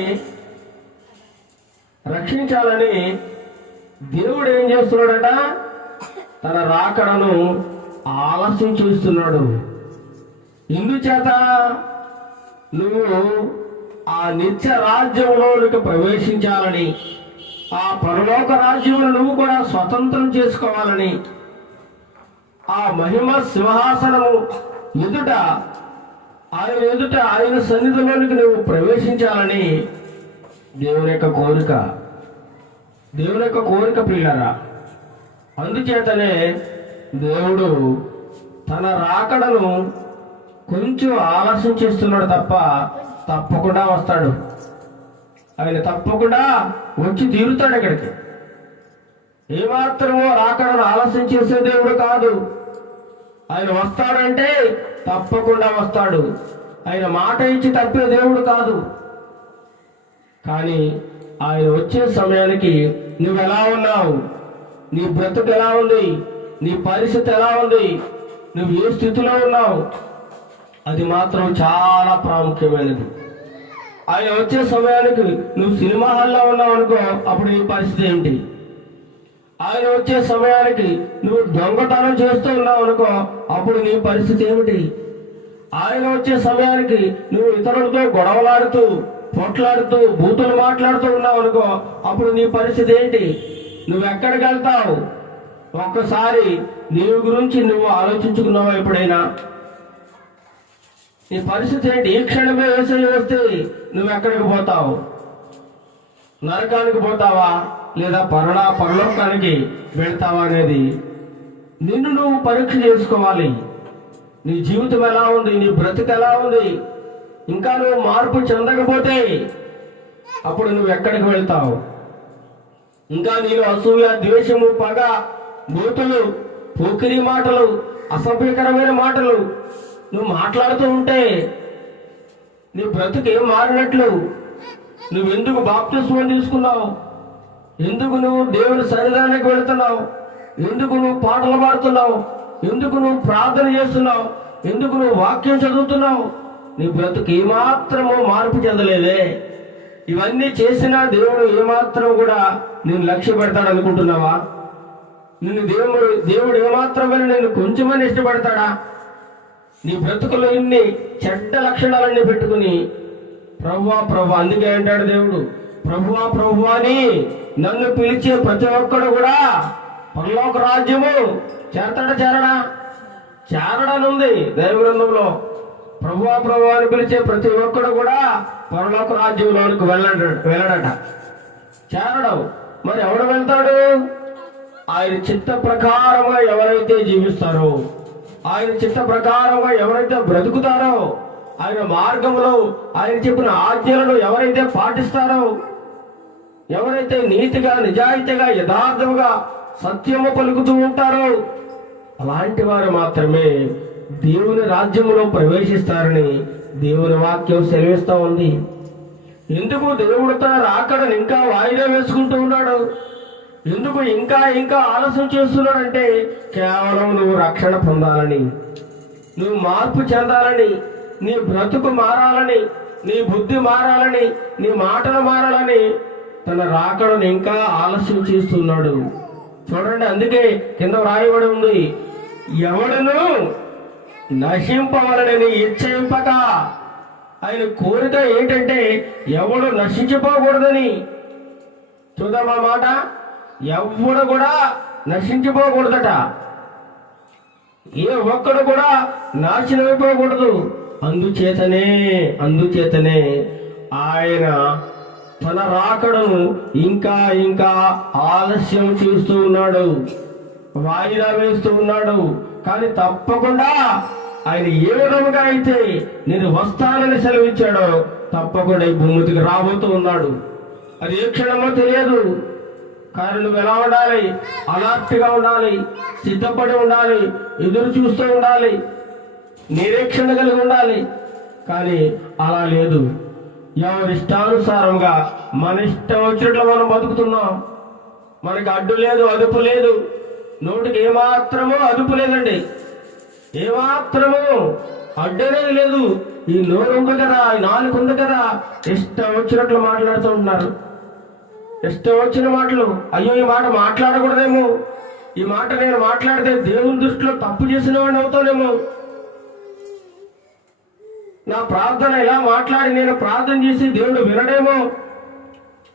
దేవుడు ఏం చేస్తున్నాడట, తన రాకడను ఆలస్యం చేస్తున్నాడు. ఇందుచేత నువ్వు ఆ నిత్య రాజ్యంలోనికి ప్రవేశించాలని, ఆ పరలోక రాజ్యమును నువ్వు కూడా స్వతంత్రం చేసుకోవాలని, ఆ మహిమ సింహాసనము ఎదుట ఆయన సన్నిధిలోనికి నువ్వు ప్రవేశించాలని దేవుని యొక్క కోరిక ప్రియులారా. అందుచేతనే దేవుడు తన రాకడను కొంచెం ఆలస్యం చేస్తున్నాడు తప్ప తప్పకుండా వస్తాడు. ఆయన తప్పకుండా వచ్చి తీరుతాడు. ఇక్కడికి ఏమాత్రమో రాకడను ఆలస్యం చేసే దేవుడు కాదు. ఆయన వస్తాడంటే తప్పకుండా వస్తాడు. ఆయన మాట ఇచ్చి తప్పే దేవుడు కాదు. కానీ ఆయన వచ్చే సమయానికి నువ్వు ఎలా ఉన్నావు, నీ బ్రతుకు ఎలా ఉంది, నీ పరిస్థితి ఎలా ఉంది, నువ్వు ఏ స్థితిలో ఉన్నావు, అది మాత్రం చాలా ప్రాముఖ్యమైనది. ఆయన వచ్చే సమయానికి నువ్వు సినిమా హాల్లో ఉన్నావు అనుకో, అప్పుడు నీ పరిస్థితి ఏంటి? ఆయన వచ్చే సమయానికి నువ్వు దొంగతనం చేస్తూ ఉన్నావు అనుకో, అప్పుడు నీ పరిస్థితి ఏమిటి? ఆయన వచ్చే సమయానికి నువ్వు ఇతరులతో గొడవలాడుతూ పొట్లాడుతూ బూతులు మాట్లాడుతూ ఉన్నావు అనుకో, అప్పుడు నీ పరిస్థితి ఏంటి? నువ్వు ఎక్కడికి వెళ్తావు? ఒక్కసారి నీ గురించి నువ్వు ఆలోచించుకున్నావా ఎప్పుడైనా? నీ పరిస్థితి ఏంటి? ఈ క్షణమే యేసయ్య వస్తే నువ్వు ఎక్కడికి పోతావు? నరకానికి పోతావా లేదా పరలోకానికి వెళ్తావా అనేది నిన్ను నువ్వు పరీక్ష చేసుకోవాలి. నీ జీవితం ఎలా ఉంది? నీ బ్రతుకు ఎలా ఉంది? ఇంకా నువ్వు మార్పు చెందకపోతే అప్పుడు నువ్వు ఎక్కడికి వెళ్తావు? ఇంకా నీలో అసూయ, ద్వేషము, పగ, బూతులు, పోకిరి మాటలు, అసభ్యకరమైన మాటలు నువ్వు మాట్లాడుతూ ఉంటే నీ బ్రతుకు ఏం మారినట్లు? నువ్వెందుకు బాప్తిస్మం తీసుకున్నావు? ఎందుకు నువ్వు దేవుని సన్నిధానానికి వెళుతున్నావు? ఎందుకు నువ్వు పాటలు పాడుతున్నావు? ఎందుకు నువ్వు ప్రార్థన చేస్తున్నావు? ఎందుకు నువ్వు వాక్యం చదువుతున్నావు? నీ బ్రతుకు ఏమాత్రము మార్పు చెందలేదే. ఇవన్నీ చేసినా దేవుడు ఏమాత్రం కూడా నేను లక్ష్య పెడతాడు అనుకుంటున్నావా? నిన్ను దేవుడు ఏమాత్రమైనా నేను కొంచెమని ఇష్టపడతాడా? నీ బ్రతుకులో ఇన్ని చెడ్డ లక్షణాలన్నీ పెట్టుకుని ప్రభువా ప్రభువా, అందుకే అంటాడు దేవుడు, ప్రభువా ప్రభువా అని నన్ను పిలిచే ప్రతి ఒక్కడు కూడా పరలోక రాజ్యము చేరడా? చేరడానుంది దైవ గ్రంథంలో. ప్రభువా ప్రభువా అని పిలిచే ప్రతి ఒక్కడు కూడా పరలోక రాజ్యంలోనికి వెళ్ళడట, చేరడం. మరి ఎవడు వెళ్తాడు? ఆయన చిత్త ప్రకారంగా ఎవరైతే జీవిస్తారో, ఆయన చిత్త ప్రకారంగా ఎవరైతే బ్రతుకుతారో, ఆయన మార్గంలో ఆయన చెప్పిన ఆజ్ఞలను ఎవరైతే పాటిస్తారో, ఎవరైతే నీతిగా నిజాయితీగా యథార్థముగా సత్యము పలుకుతూ ఉంటారో, అలాంటి వారు మాత్రమే దేవుని రాజ్యంలో ప్రవేశిస్తారని దేవుని వాక్యం సెలవిస్తూ ఉంది. ఎందుకు దేవుడు తన రాకడని ఇంకా వాయిదా వేసుకుంటూ ఉన్నాడు? ఎందుకు ఇంకా ఇంకా ఆలస్యం చేస్తున్నాడంటే కేవలం నువ్వు రక్షణ పొందాలని, నువ్వు మార్పు చెందాలని, నీ బ్రతుకు మారాలని, నీ బుద్ధి మారాలని, నీ మాటలు మారాలని తన రాకడను ఇంకా ఆలస్యం చేస్తున్నాడు. చూడండి, అందుకే కింద వ్రాయబడి ఉంది, ఎవడును నశింపవలనని ఇచ్చయింపక. ఆయన కోరిక ఏంటంటే ఎవడు నశించిపోకూడదని. చూద్దాం ఆ మాట, ఎవడు కూడా నశించిపోకూడదట, ఏ ఒక్కడు కూడా నాశనమైపోకూడదు. అందుచేతనే ఆయన తన రాకడను ఇంకా ఇంకా ఆలస్యం చేస్తూ ఉన్నాడు, వాయిదా వేస్తూ ఉన్నాడు. కానీ తప్పకుండా ఆయన ఏ విధముగా అయితే నేను వస్తానని సెలవిచ్చాడో తప్పకుండా ఈ భూమికి రాబోతూ ఉన్నాడు. అది ఏ క్షణమో తెలియదు. కానీ నువ్వు ఎలా ఉండాలి? అలర్ట్గా ఉండాలి, సిద్ధపడి ఉండాలి, ఎదురు చూస్తూ ఉండాలి, నిరీక్షణ కలిగి ఉండాలి. కానీ అలా లేదు. ఎవరిష్టానుసారంగా మన ఇష్టం వచ్చినట్లు మనం బతుకుతున్నాం. మనకి అడ్డు లేదు, అదుపు లేదు, నోటికి ఏమాత్రమో అదుపు లేదండి, ఏమాత్రమో అడ్డనేది లేదు. ఈ నోరు ఉంది కదా, ఈ నాలుగు ఉంది కదా, ఇష్టం వచ్చినట్లు మాట్లాడుతూ ఉంటున్నారు. ఇష్టం వచ్చిన మాటలు. అయ్యో, ఈ మాట మాట్లాడకూడదేమో, ఈ మాట నేను మాట్లాడితే దేవుని దృష్టిలో తప్పు చేసిన వాడిని అవుతానేమో, నా ప్రార్థన ఇలా మాట్లాడి నేను ప్రార్థన చేసి దేవుడు వినడేమో,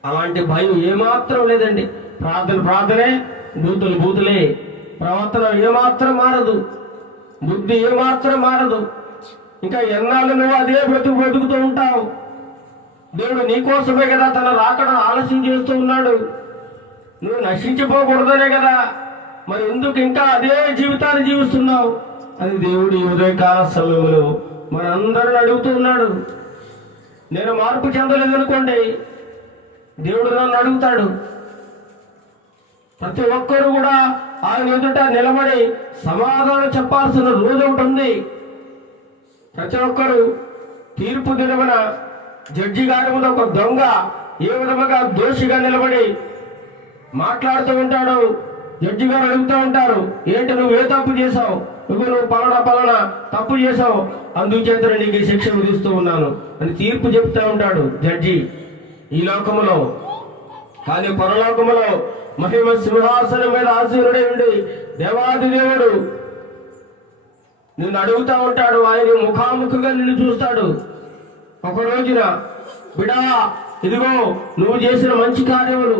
అలాంటి భయం ఏమాత్రం లేదండి. ప్రార్థనే, బూతులే, ప్రవర్తన ఏమాత్రం మారదు, బుద్ధి ఏమాత్రం మారదు. ఇంకా ఎన్నాళ్ళు నువ్వు అదే బతుకుతూ ఉంటావు. దేవుడు నీకోసమే కదా తన రాకడను ఆలస్యం చేస్తూ ఉన్నాడు. నువ్వు నశించిపోకూడదనే కదా, మరి ఎందుకు ఇంకా అదే జీవితాన్ని జీవిస్తున్నావు అని దేవుడు ఈ ఉదయకాల సమయంలో మనందరిని అడుగుతూ ఉన్నాడు. నేను మార్పు చెందలేదనుకోండి, దేవుడు నన్ను అడుగుతాడు. ప్రతి ఒక్కరు కూడా ఆయన ఎదుట నిలబడి సమాధానం చెప్పాల్సిన రోజు ఒకటి ఉంది. ప్రతి ఒక్కరు తీర్పు దినమున జడ్జి గారి ముందు ఒక దొంగ ఏ విధముగా దోషిగా నిలబడి మాట్లాడుతూ ఉంటాడు. జడ్జి గారు అడుగుతూ ఉంటారు, ఏంటి నువ్వు ఏ తప్పు చేశావు? నువ్వు పలానా తప్పు చేసావు, అందుచేత నీకు ఈ శిక్ష విధిస్తూ ఉన్నాను అని తీర్పు చెప్తా ఉంటాడు జడ్జి ఈ లోకములో. కానీ పరలోకములో మహిమ సింహాసనం మీద ఆసీనుడై ఉండి దేవాది దేవుడు నిన్ను అడుగుతా ఉంటాడు. ఆయన ముఖాముఖిగా నిన్ను చూస్తాడు. ఒక రోజున బిడా, ఇదిగో నువ్వు చేసిన మంచి కార్యములు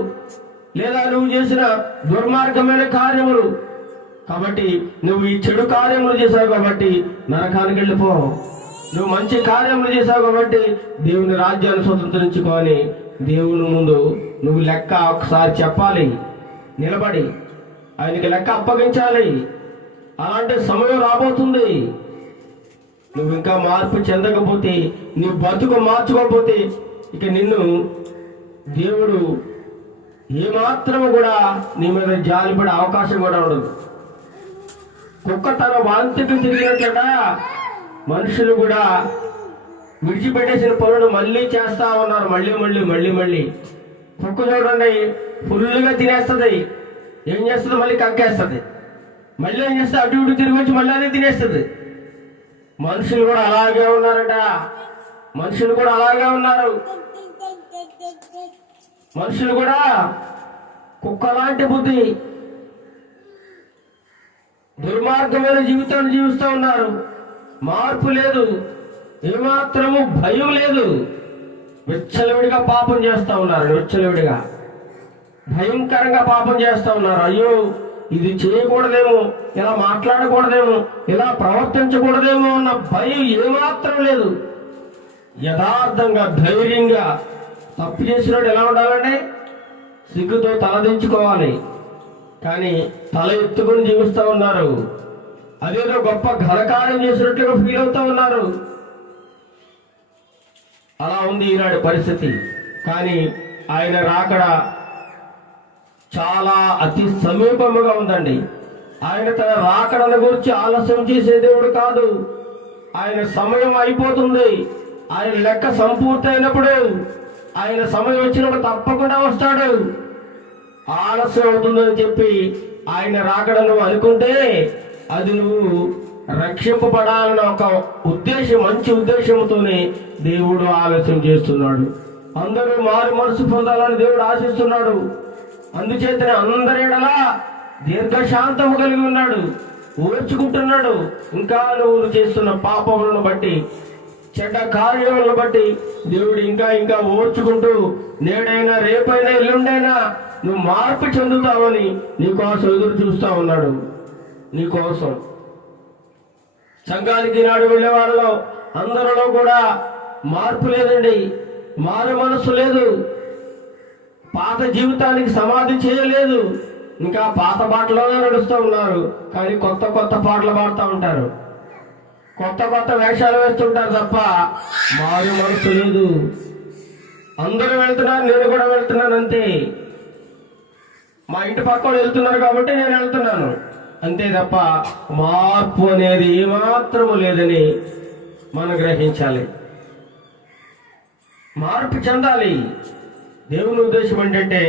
లేదా నువ్వు చేసిన దుర్మార్గమైన కార్యములు కాబట్టి, నువ్వు ఈ చెడు కార్యములు చేశావు కాబట్టి నరకానికి వెళ్ళిపో. నువ్వు మంచి కార్యములు చేశావు కాబట్టి దేవుని రాజ్యాన్ని స్వతంత్రించుకోవాలి. దేవుని ముందు నువ్వు లెక్క ఒకసారి చెప్పాలి, నిలబడి ఆయనకి లెక్క అప్పగించాలి. అలాంటి సమయం రాబోతుంది. నువ్వు ఇంకా మార్పు చెందకపోతే, నీ బతుకు మార్చుకోకపోతే ఇక నిన్ను దేవుడు ఏమాత్రము కూడా నీ మీద జాలిపడే అవకాశం కూడా ఉండదు. కుక్క తన వాంతికి తిరిగినట్లట మనుషులు కూడా విడిచిపెట్టేసిన పనులు మళ్ళీ చేస్తా ఉన్నారు. మళ్ళీ కుక్క చూడండి, ఫుల్గా తినేస్తుంది. ఏం చేస్తుంది? మళ్ళీ కక్కేస్తుంది. మళ్ళీ ఏం చేస్తే అటు ఇటు తిరిగి వచ్చి మళ్ళీ అదే తినేస్తుంది. మనుషులు కూడా అలాగే ఉన్నారట. మనుషులు కూడా అలాగే ఉన్నారు. మనుషులు కూడా కుక్కలాంటి బుద్ధి, దుర్మార్గమైన జీవితాన్ని జీవిస్తూ ఉన్నారు. మార్పు లేదు, ఏమాత్రము భయం లేదు. విచ్చలవిడిగా పాపం చేస్తూ ఉన్నారు. విచ్చలవిడిగా భయంకరంగా పాపం చేస్తూ ఉన్నారు. అయ్యో, ఇది చేయకూడదేమో, ఇలా మాట్లాడకూడదేమో, ఇలా ప్రవర్తించకూడదేమో అన్న భయం ఏమాత్రం లేదు. యథార్థంగా ధైర్యంగా తప్పు చేసినట్టు ఎలా ఉండాలంటే సిగ్గుతో తలదించుకోవాలి. కానీ తల ఎత్తుకుని జీవిస్తూ ఉన్నారు. అదేదో గొప్ప ఘనకార్యం చేసినట్లుగా ఫీల్ అవుతూ ఉన్నారు. అలా ఉంది ఈనాడు పరిస్థితి. కానీ ఆయన రాకడ చాలా అతి సమీపముగా ఉందండి. ఆయన తన రాకడను గురించి ఆలస్యం చేసే దేవుడు కాదు. ఆయన సమయం అయిపోతుంది. ఆయన లెక్క సంపూర్తి అయినప్పుడు, ఆయన సమయం వచ్చినప్పుడు తప్పకుండా వస్తాడు. ఆలస్యం అవుతుందని చెప్పి ఆయన రాకడను అనుకుంటే అది నువ్వు రక్షింపబడాలన్న ఒక ఉద్దేశం, మంచి ఉద్దేశంతోనే దేవుడు ఆలస్యం చేస్తున్నాడు. అందరూ మారు మనసు పొందాలని దేవుడు ఆశిస్తున్నాడు. అందుచేతనే అందరేడలా దీర్ఘశాంతము కలిగి ఉన్నాడు, ఓర్చుకుంటున్నాడు. ఇంకా నువ్వు చేస్తున్న పాపములను బట్టి, చెడ్డ కార్యములను బట్టి దేవుడు ఇంకా ఓర్చుకుంటూ నేడైనా రేపైనా ఎల్లుండైనా నువ్వు మార్పు చెందుతావని నీకోసం ఎదురు చూస్తా ఉన్నాడు. నీకోసం సంఘానికి నాడు వెళ్ళే వాళ్ళలో అందరిలో కూడా మార్పు లేదండి. మారు మనసు లేదు. పాత జీవితానికి సమాధి చేయలేదు. ఇంకా పాత బాటలోనే నడుస్తూ ఉన్నారు. కానీ కొత్త పాటలు పాడుతూ ఉంటారు, కొత్త వేషాలు వేస్తుంటారు తప్ప మారు మనసు లేదు. అందరూ వెళ్తున్నారు, నేను కూడా వెళ్తున్నాను అంతే. మా ఇంటి పక్కన వెళ్తున్నారు కాబట్టి నేను వెళ్తున్నాను అంతే తప్ప మార్పు అనేది ఏమాత్రము లేదని మనం గ్రహించాలి. మార్పు చెందాలి. దేవుని ఉద్దేశం ఏంటంటే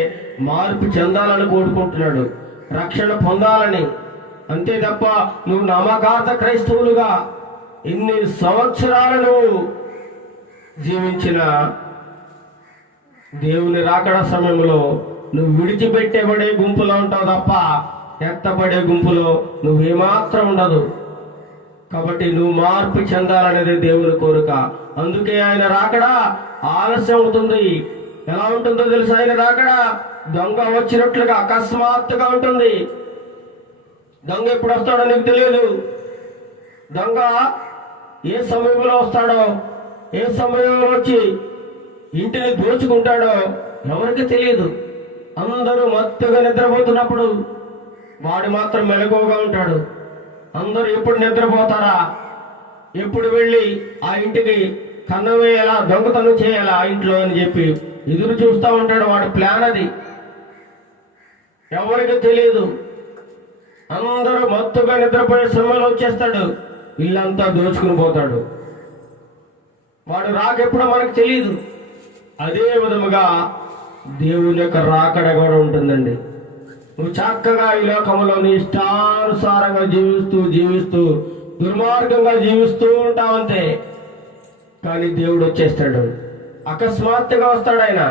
మార్పు చెందాలని కోరుకుంటున్నాడు, రక్షణ పొందాలని. అంతే తప్ప నువ్వు నమ్మకార్థ క్రైస్తవులుగా ఎన్ని సంవత్సరాలు నువ్వు జీవించిన దేవుని రాకడ సమయంలో నువ్వు విడిచిపెట్టేబడే గుంపులో ఉంటావు తప్ప ఎత్తబడే గుంపులో నువ్వేమాత్రం ఉండదు. కాబట్టి నువ్వు మార్పు చెందాలనేది దేవుని కోరిక. అందుకే ఆయన రాకడ ఆలస్యం అవుతుంది. ఎలా ఉంటుందో తెలుసు? ఆయన రాకడ దొంగ వచ్చినట్లుగా అకస్మాత్తుగా ఉంటుంది. దొంగ ఎప్పుడు వస్తాడో నీకు తెలియదు. దొంగ ఏ సమయంలో వస్తాడో, ఏ సమయంలో వచ్చి ఇంటిని దోచుకుంటాడో ఎవరికి తెలియదు. అందరూ మత్తుగా నిద్రపోతున్నప్పుడు వాడు మాత్రం మెలకువగా ఉంటాడు. అందరూ ఎప్పుడు నిద్రపోతారా, ఎప్పుడు వెళ్ళి ఆ ఇంటికి కన్నం వేయాలా, దొంగతనం చేయాలా ఆ ఇంట్లో అని చెప్పి ఎదురు చూస్తూ ఉంటాడు. వాడి ప్లాన్ అది, ఎవరికి తెలియదు. అందరూ మత్తుగా నిద్రపోయే సమయంలో వచ్చేస్తాడు, ఇల్లంతా దోచుకుని పోతాడు. వాడు రాకెప్పుడో మనకు తెలియదు. అదే విధముగా దేవుని యొక్క రాకడ కూడా ఉంటుందండి. నువ్వు చక్కగా ఈ లోకంలో నీ ఇష్టానుసారంగా జీవిస్తూ దుర్మార్గంగా జీవిస్తూ ఉంటావంతే. కానీ దేవుడు వచ్చేస్తాడు, అకస్మాత్తుగా వస్తాడు. ఆయన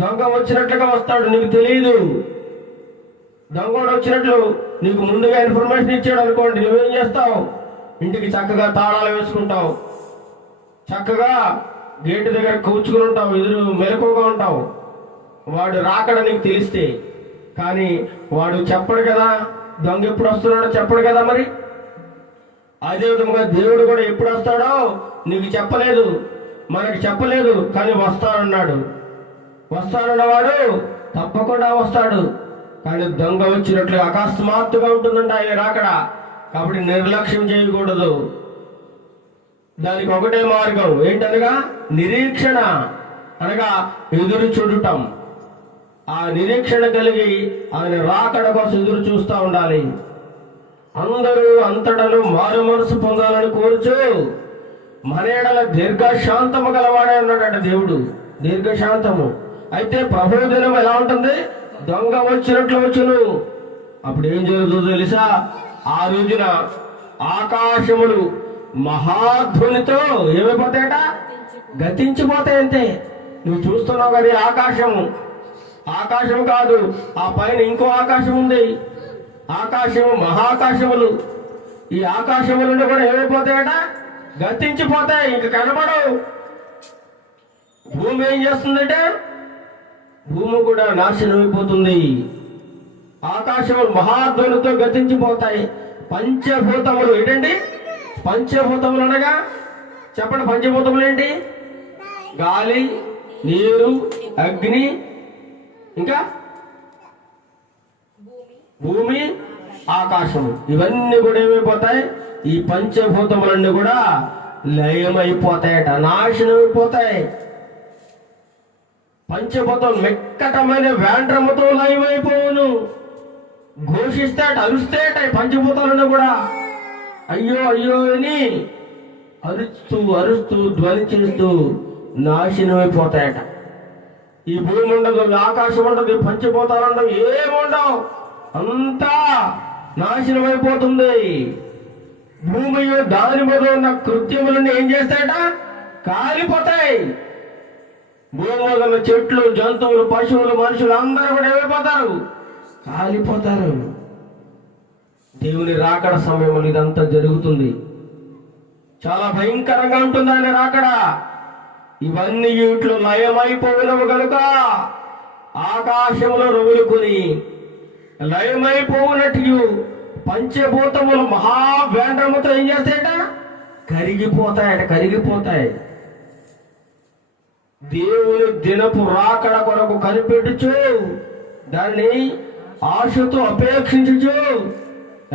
దొంగ వచ్చినట్లుగా వస్తాడు, నీకు తెలియదు. దొంగడు వచ్చినట్లు నీకు ముందుగా ఇన్ఫర్మేషన్ ఇచ్చాడు అనుకోండి, నువ్వేం చేస్తావు? ఇంటికి చక్కగా తాళాలు వేసుకుంటావు, చక్కగా గేటు దగ్గర కూర్చుకుని ఉంటావు, ఎదురు మెలకువగా ఉంటావు. వాడు రాకడ నీకు తెలిస్తే. కానీ వాడు చెప్పడు కదా, దొంగ ఎప్పుడు వస్తున్నాడో చెప్పడు కదా. మరి అదే విధంగా దేవుడు కూడా ఎప్పుడు వస్తాడో నీకు చెప్పలేదు, మనకి చెప్పలేదు. కానీ వస్తానన్నాడు. వస్తానన్నవాడు తప్పకుండా వస్తాడు. కానీ దొంగ వచ్చినట్లు అకస్మాత్తుగా ఉంటుందంట ఆయన రాకడ. కాబట్టి నిర్లక్ష్యం చేయకూడదు. దానికి ఒకటే మార్గం ఏంటనగా నిరీక్షణ, అనగా ఎదురు చూడటం. ఆ నిరీక్షణ కలిగి ఆయన రాకడ కోసం ఎదురు చూస్తూ ఉండాలి. అందరూ అంతటను మారు మనసు పొందాలని కోరుచు మన ఎడల దీర్ఘశాంతము గలవాడే ఉన్నాడట దేవుడు. దీర్ఘశాంతము. అయితే ప్రభు దినం ఎలా ఉంటుంది? దొంగ వచ్చినట్లు వచ్చును. అప్పుడు ఏం జరుగుతుందో తెలుసా? ఆ రోజున ఆకాశములు మహాధ్వనితో ఏమైపోతాయట? గతించిపోతాయి. అంతే. నువ్వు చూస్తున్నావు కదా ఆకాశం కాదు, ఆ పైన ఇంకో ఆకాశం ఉంది. ఆకాశము మహాకాశములు. ఈ ఆకాశములను కూడా ఏమైపోతాయట? గతించిపోతాయి, ఇంక కనబడవు. భూమి ఏం చేస్తుందంటే భూమి కూడా నాశనం అయిపోతుంది. ఆకాశములు మహాధ్వనితో గతించిపోతాయి. పంచభూతములు ఏంటండి? పంచభూతములు అనగా చెప్పండి, పంచభూతములు ఏంటి? గాలి, నీరు, అగ్ని, ఇంకా భూమి, ఆకాశము. ఇవన్నీ కూడా ఏమైపోతాయి? ఈ పంచభూతములన్నీ కూడా లయమైపోతాయట, నాశనం అయిపోతాయి. పంచభూతం మెక్కటమైన వేండ్రముతో లయమైపోవును. ఘోషిస్తాట, అరుస్తేట పంచభూతాలను కూడా అయ్యో అయ్యో అని అరుస్తూ ధ్వని చేస్తూ నాశనం అయిపోతాయట. ఈ భూమి ఉండదు, ఆకాశం ఉండదు, పంచభూతాలు ఉండవు, ఏముండవు, అంతా నాశనం అయిపోతుంది. భూమి దాని మీద ఉన్న కృత్యములను ఏం చేస్తాయట? కాలిపోతాయి. భూమి మీద ఉన్న చెట్లు, జంతువులు, పశువులు, మనుషులు అందరూ కూడా ఏమైపోతారు? కాలిపోతారు. దేవుని రాకడ సమయంలో ఇదంతా జరుగుతుంది. చాలా భయంకరంగా ఉంటుంది ఆయన రాకడ. ఇవన్నీ వీటిలో లయమైపోయినవు కనుక ఆకాశంలో రగులుకొని లయమైపోయినట్టు పంచభూతములు మహావేంద్రముతో ఏం చేస్తాయట? కరిగిపోతాయి. దేవుని దినపు రాకడ కొరకు కనిపెట్టుచు దాన్ని ఆశతో అపేక్షించుచు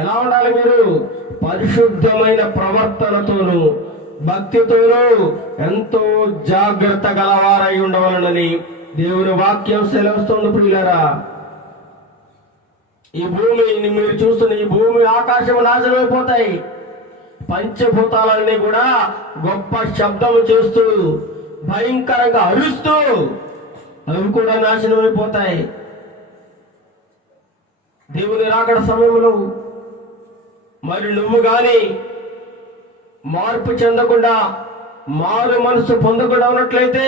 ఎలా ఉండాలి? మీరు పరిశుద్ధమైన ప్రవర్తనతోనూ భక్తితోనూ ఎంతో జాగ్రత్త గలవారై ఉండవలనని దేవుని వాక్యం సెలవుస్తుంది. ప్రియులారా, ఈ భూమిని మీరు చూస్తున్న ఈ భూమి, ఆకాశం నాశనమైపోతాయి. పంచభూతాలన్నీ కూడా గొప్ప శబ్దము చేస్తూ భయంకరంగా అరుస్తూ అవి కూడా నాశనం అయిపోతాయి. దేవుని రాకడ సమయంలో మరి నువ్వు గాని మార్పు చెందకుండా, మారు మనసు పొందకుండా ఉన్నట్లయితే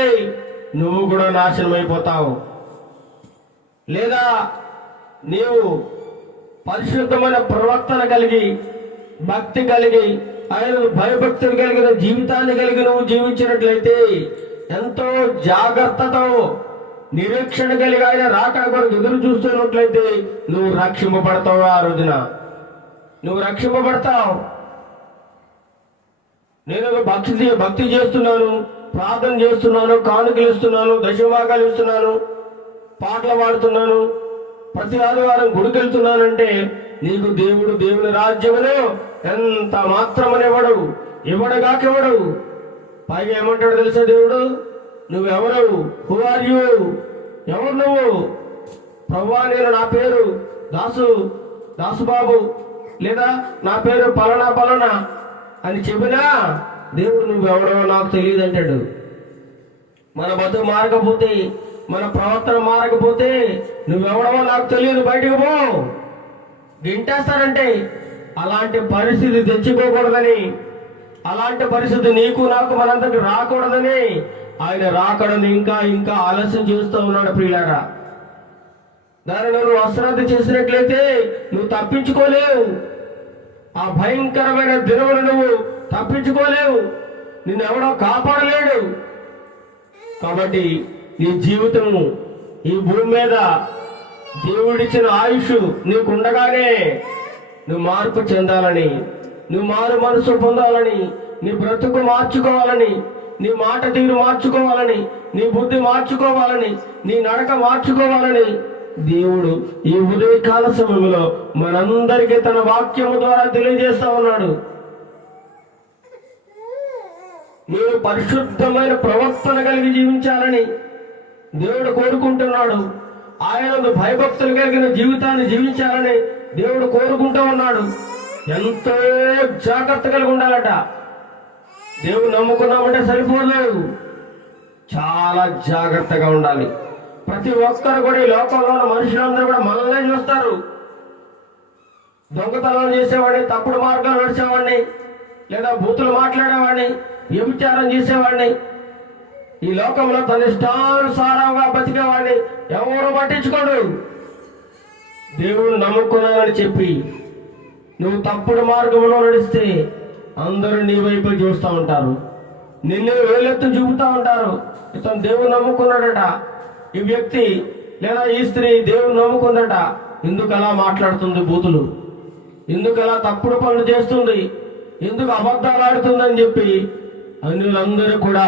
నువ్వు కూడా నాశనం అయిపోతావు. లేదా నీవు పరిశుద్ధమైన ప్రవర్తన కలిగి, భక్తి కలిగి, ఆయన భయభక్తులు కలిగిన జీవితాన్ని కలిగి నువ్వు జీవించినట్లయితే, ఎంతో జాగ్రత్తతో నిరీక్షణ కలిగి ఆయన రాకడ కొరకు ఎదురు చూస్తున్నట్లయితే నువ్వు రక్షింపబడతావు. ఆ రోజున నువ్వు రక్షింపబడతావు. నేను భక్తి చేస్తున్నాను, ప్రార్థన చేస్తున్నాను, కానుకలు ఇస్తున్నాను, దశభాగాలు ఇస్తున్నాను, పాటలు పాడుతున్నాను, ప్రతి ఆదివారం గుడికి వెళ్తున్నానంటే నీకు దేవుడు దేవుని రాజ్యమును ఎంత మాత్రమనివ్వడు, ఇవ్వడుగాకివ్వడు. పైగా ఏమంటాడు తెలుసా దేవుడు? నువ్వెవరు? Who are you? ఎవరు నువ్వు? ప్రభువా, నేను నా పేరు దాసుబాబు, లేదా నా పేరు పలానా అని చెప్పినా దేవుడు నువ్వెవడో నాకు తెలియదు అంటాడు. మన బతుకు మారకపోతే మన ప్రవర్తన మారకపోతే నువ్వెవడవో నాకు తెలియదు, బయటకు పో, గింటేస్తారంటే అలాంటి పరిస్థితి తెచ్చుకోకూడదని, అలాంటి పరిస్థితి నీకు నాకు మనందరికి రాకూడదని ఆయన రాకడని ఇంకా ఇంకా ఆలస్యం చేస్తూ ఉన్నాడు ప్రియులారా. దానిని నువ్వు అశ్రద్ధ చేసినట్లయితే నువ్వు తప్పించుకోలేవు. ఆ భయంకరమైన దినమును నువ్వు తప్పించుకోలేవు, నిన్నెవడో కాపాడలేడు. కాబట్టి నీ జీవితము ఈ భూమి మీద దేవుడిచ్చిన ఆయుష్ నీకుండగానే నువ్వు మార్పు చెందాలని, నువ్వు మారు మనసు పొందాలని, నీ బ్రతుకు మార్చుకోవాలని, నీ మాట తీరు మార్చుకోవాలని, నీ బుద్ధి మార్చుకోవాలని, నీ నడక మార్చుకోవాలని దేవుడు ఈ ఉదయకాల సమయంలో మనందరికీ తన వాక్యము ద్వారా తెలియజేస్తా ఉన్నాడు. మీరు పరిశుద్ధమైన ప్రవర్తన కలిగి జీవించాలని దేవుడు కోరుకుంటున్నాడు. ఆయన భయభక్తులు కలిగిన జీవితాన్ని జీవించాలని దేవుడు కోరుకుంటూ ఉన్నాడు. ఎంతో జాగ్రత్త కలిగి ఉండాలట. దేవుడు నమ్ముకున్నామంటే సరిపోలేదు, చాలా జాగ్రత్తగా ఉండాలి. ప్రతి ఒక్కరు కూడా ఈ లోకంలో ఉన్న మనుషులందరూ కూడా మనల్నే చూస్తారు. దొంగతనం చేసేవాడిని, తప్పుడు మార్గాలు నడిచేవాడిని, లేదా బూతులు మాట్లాడేవాడిని, వ్యభిచారం చేసేవాడిని, ఈ లోకంలో తన ఇష్టానుసారంగా బతికేవాడిని ఎవరు పట్టించుకోడు. దేవుడు నమ్ముకున్నానని చెప్పి నువ్వు తప్పుడు మార్గంలో నడిస్తే అందరూ నీ వైపు చూస్తూ ఉంటారు, నిన్నే వేలెత్తు చూపుతూ ఉంటారు. ఇతను దేవుడు నమ్ముకున్నాడట, ఈ వ్యక్తి లేదా ఈ స్త్రీ దేవుడు నమ్ముకుందట, ఎందుకు అలా మాట్లాడుతుంది బూతులు, ఎందుకు అలా తప్పుడు పనులు చేస్తుంది, ఎందుకు అబద్ధాలు ఆడుతుందని చెప్పి అన్యులందరూ కూడా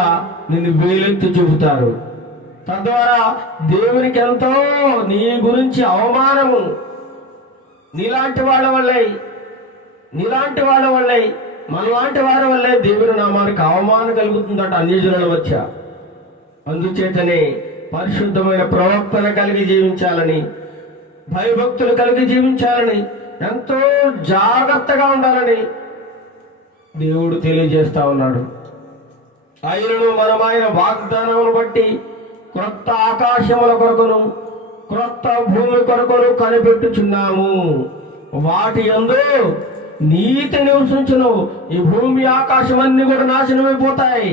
నిన్ను వేలెత్తి చూపుతారు. తద్వారా దేవునికి ఎంతో నీ గురించి అవమానము. నీలాంటి వాళ్ళ వల్లే మనలాంటి వారి వల్లే దేవుని నామానికి అవమానం కలుగుతుందట అన్యజనుల మధ్య. అందుచేతనే పరిశుద్ధమైన ప్రవర్తన కలిగి జీవించాలని, భయభక్తులు కలిగి జీవించాలని, ఎంతో జాగ్రత్తగా ఉండాలని దేవుడు తెలియజేస్తా ఉన్నాడు. ఆయనను మనం ఆయన వాగ్దానమును బట్టి క్రొత్త ఆకాశముల కొరకును క్రొత్త భూమి కొరకును కనిపెట్టుచున్నాము. వాటి యందు నీతి నివసించును. ఈ భూమి ఆకాశం అన్ని కూడా నాశనమైపోతాయి.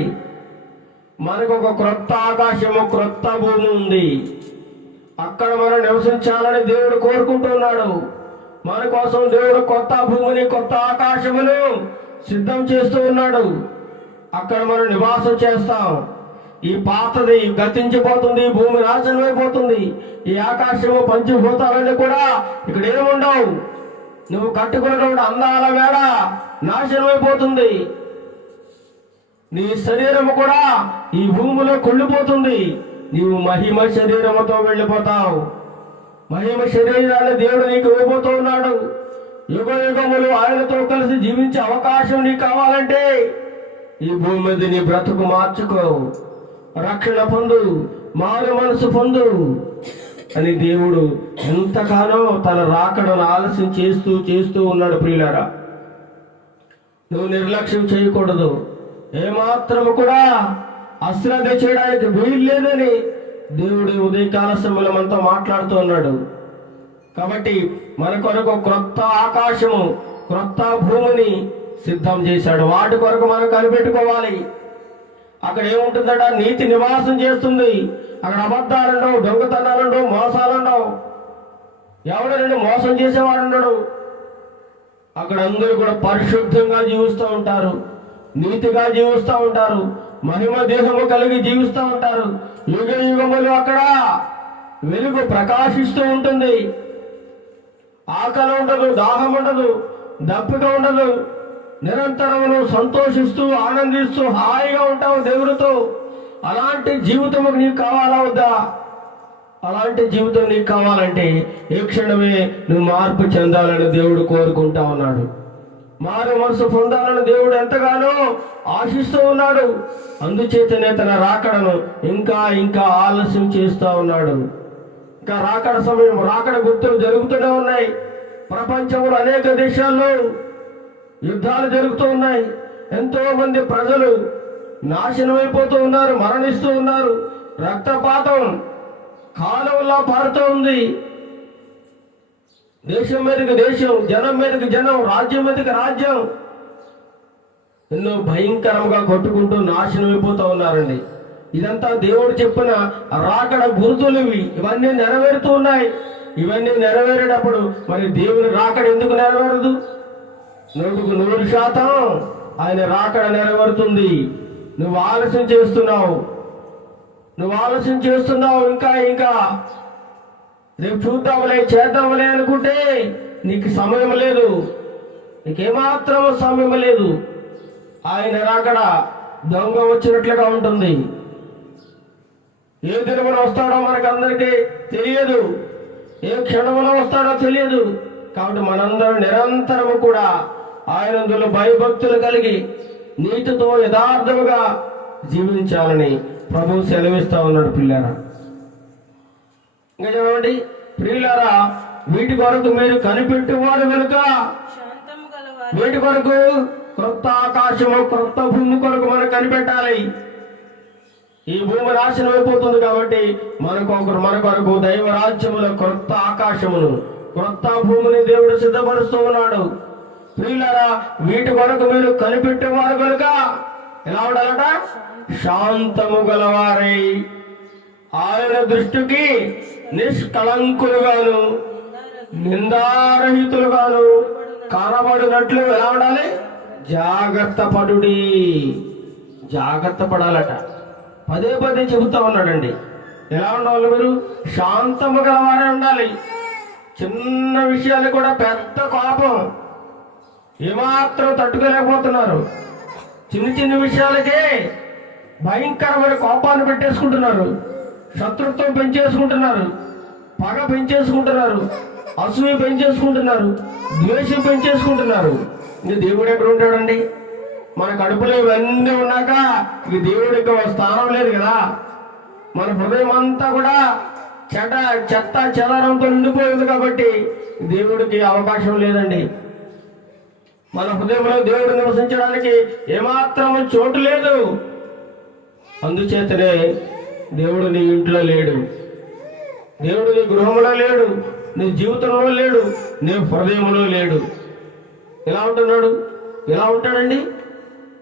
మనకు ఒక క్రొత్త ఆకాశము క్రొత్త భూమి ఉంది. అక్కడ మనం నివసించాలని దేవుడు కోరుకుంటున్నాడు. మన కోసం దేవుడు కొత్త భూమిని కొత్త ఆకాశమును సిద్ధం చేస్తూ ఉన్నాడు. అక్కడ మనం నివాసం చేస్తాం. ఈ పాతది గతించిపోతుంది, భూమి నాశనమైపోతుంది. ఈ ఆకాశము పంచభూతాలన్నీ కూడా ఇక్కడ ఏముండవు. నువ్వు కట్టుకున్నటువంటి అందాల మేడ నాశనమైపోతుంది. నీ శరీరము కూడా ఈ భూమిలో కుళ్ళిపోతుంది. నీవు మహిమ శరీరముతో వెళ్ళిపోతావు. మహిమ శరీరాన్ని దేవుడు నీకు ఇవ్వబోతూ ఉన్నాడు. యుగ యుగములు ఆయనతో కలిసి జీవించే అవకాశం నీకు కావాలంటే ఈ భూమి మీద నీ బ్రతుకు మార్చుకో, రక్షణ పొందు, మారు మనసు పొందు అని దేవుడు ఎంతగానో తన రాకడను ఆలస్యం చేస్తూ ఉన్నాడు. ప్రియులారా, నువ్వు నిర్లక్ష్యం చేయకూడదు. ఏమాత్రము కూడా అశ్రద్ధ చేయడానికి వీలు లేదని దేవుడు ఉదయకాల సమయంలో మనతో మాట్లాడుతూ ఉన్నాడు. కాబట్టి మన కొరకు క్రొత్త ఆకాశము క్రొత్త భూమిని సిద్ధం చేశాడు. వాటి కొరకు మనం కనిపెట్టుకోవాలి. అక్కడ ఏముంటుందట? నీతి నివాసం చేస్తుంది. అక్కడ అబద్ధాలుండవు, దొంగతనాలుండవు, మోసాలుండవు. ఎవడనండి మోసం చేసేవాడున్నాడు. అక్కడ అందరూ కూడా పరిశుద్ధంగా జీవిస్తూ ఉంటారు, నీతిగా జీవిస్తూ ఉంటారు, మహిమ దేహము కలిగి జీవిస్తూ ఉంటారు. యుగ యుగములు అక్కడ వెలుగు ప్రకాశిస్తూ ఉంటుంది. ఆకలి ఉండదు, దాహం ఉండదు, దప్పిక ఉండదు. నిరంతరమును సంతోషిస్తూ ఆనందిస్తూ హాయిగా ఉంటావు దేవుడితో. అలాంటి జీవితం నీకు కావాలా వద్దా? అలాంటి జీవితం నీకు కావాలంటే ఏ క్షణమే నువ్వు మార్పు చెందాలని దేవుడు కోరుకుంటా ఉన్నాడు. మారు మనసు పొందాలని దేవుడు ఎంతగానో ఆశిస్తూ ఉన్నాడు. అందుచేతనే తన రాకడను ఇంకా ఇంకా ఆలస్యం చేస్తూ ఉన్నాడు. ఇంకా రాకడ సమయం, రాకడ గుర్తులు జరుగుతూనే ఉన్నాయి. ప్రపంచంలో అనేక దేశాల్లో యుద్ధాలు జరుగుతూ ఉన్నాయి. ఎంతో మంది ప్రజలు నాశనమైపోతూ ఉన్నారు, మరణిస్తూ ఉన్నారు. రక్తపాతం కాలువలా పారుతూ ఉంది. దేశం మీదకి దేశం, జనం మీదకి జనం, రాజ్యం మీదకి రాజ్యం ఎన్నో భయంకరంగా కొట్టుకుంటూ నాశనం అయిపోతూ ఉన్నారండి. ఇదంతా దేవుడు చెప్పిన రాకడ గుర్తులు ఇవన్నీ నెరవేరుతూ ఉన్నాయి. ఇవన్నీ నెరవేరేటప్పుడు మరి దేవుని రాకడ ఎందుకు నెరవేరదు? 100% ఆయన రాకడ నెరవేరుతుంది. నువ్వు ఆలస్యం చేస్తున్నావు, ఇంకా రేపు చూద్దాంలే, చేద్దాంలే అనుకుంటే నీకు సమయం లేదు, నీకేమాత్రం సమయం లేదు. ఆయన రాకడ దొంగ వచ్చినట్లుగా ఉంటుంది. ఏ దినమున వస్తాడో మనకందరికీ తెలియదు, ఏ క్షణంలో వస్తాడో తెలియదు. కాబట్టి మనందరం నిరంతరము కూడా ఆయనందులో భయభక్తులు కలిగి నీతితో యథార్థముగా జీవించాలని ప్రభువు సెలవిస్తా ఉన్నాడు. పిల్లారా, ఇంకా చెప్పండి, ప్రియులారా, వీటి కొరకు మీరు కనిపెట్టువారు కనుక, వీటి కొరకు క్రొత్త ఆకాశము క్రొత్త భూమి కొరకు మనం కనిపెట్టాలి. ఈ భూమి నాశనం అయిపోతుంది కాబట్టి మన కొరకు దైవ రాజ్యములో క్రొత్త ఆకాశమును క్రొత్త భూమిని దేవుడు సిద్ధపరుస్తూ ఉన్నాడు. ప్రియులారా, వీటి కొరకు మీరు కనిపెట్టేవారు కనుక ఎలా ఉండాలట? శాంతము గలవారై ఆయన దృష్టికి నిష్కళంకులుగాను నిందారహితులుగాను కనబడినట్లు ఎలా ఉండాలి? జాగ్రత్త పడాలట. పదే చెబుతా ఉన్నాడండి. ఎలా ఉండాలి? మీరు శాంతము గలవారే ఉండాలి. చిన్న విషయాలు కూడా పెద్ద కోపం ఏమాత్రం తట్టుకోలేకపోతున్నారు. చిన్న విషయాలకే భయంకరమైన కోపాన్ని పెట్టేసుకుంటున్నారు, శత్రుత్వం పెంచేసుకుంటున్నారు, పగ పెంచేసుకుంటున్నారు, అసూయ పెంచేసుకుంటున్నారు, ద్వేషం పెంచేసుకుంటున్నారు. ఇంక దేవుడు ఎక్కడ ఉంటాడండి? మన కడుపులో ఇవన్నీ ఉన్నాక ఇక దేవుడికి స్థానం లేదు కదా. మన హృదయం అంతా కూడా చెత్త చెదారంతో నిండిపోయింది కాబట్టి దేవుడికి అవకాశం లేదండి. మన హృదయంలో దేవుడు నివసించడానికి ఏమాత్రం చోటు లేదు. అందుచేతనే దేవుడు నీ ఇంట్లో లేడు, దేవుడు నీ గృహంలో లేడు, నీ జీవితంలో లేడు, నీ హృదయంలో లేడు. ఎలా ఉంటాడండి?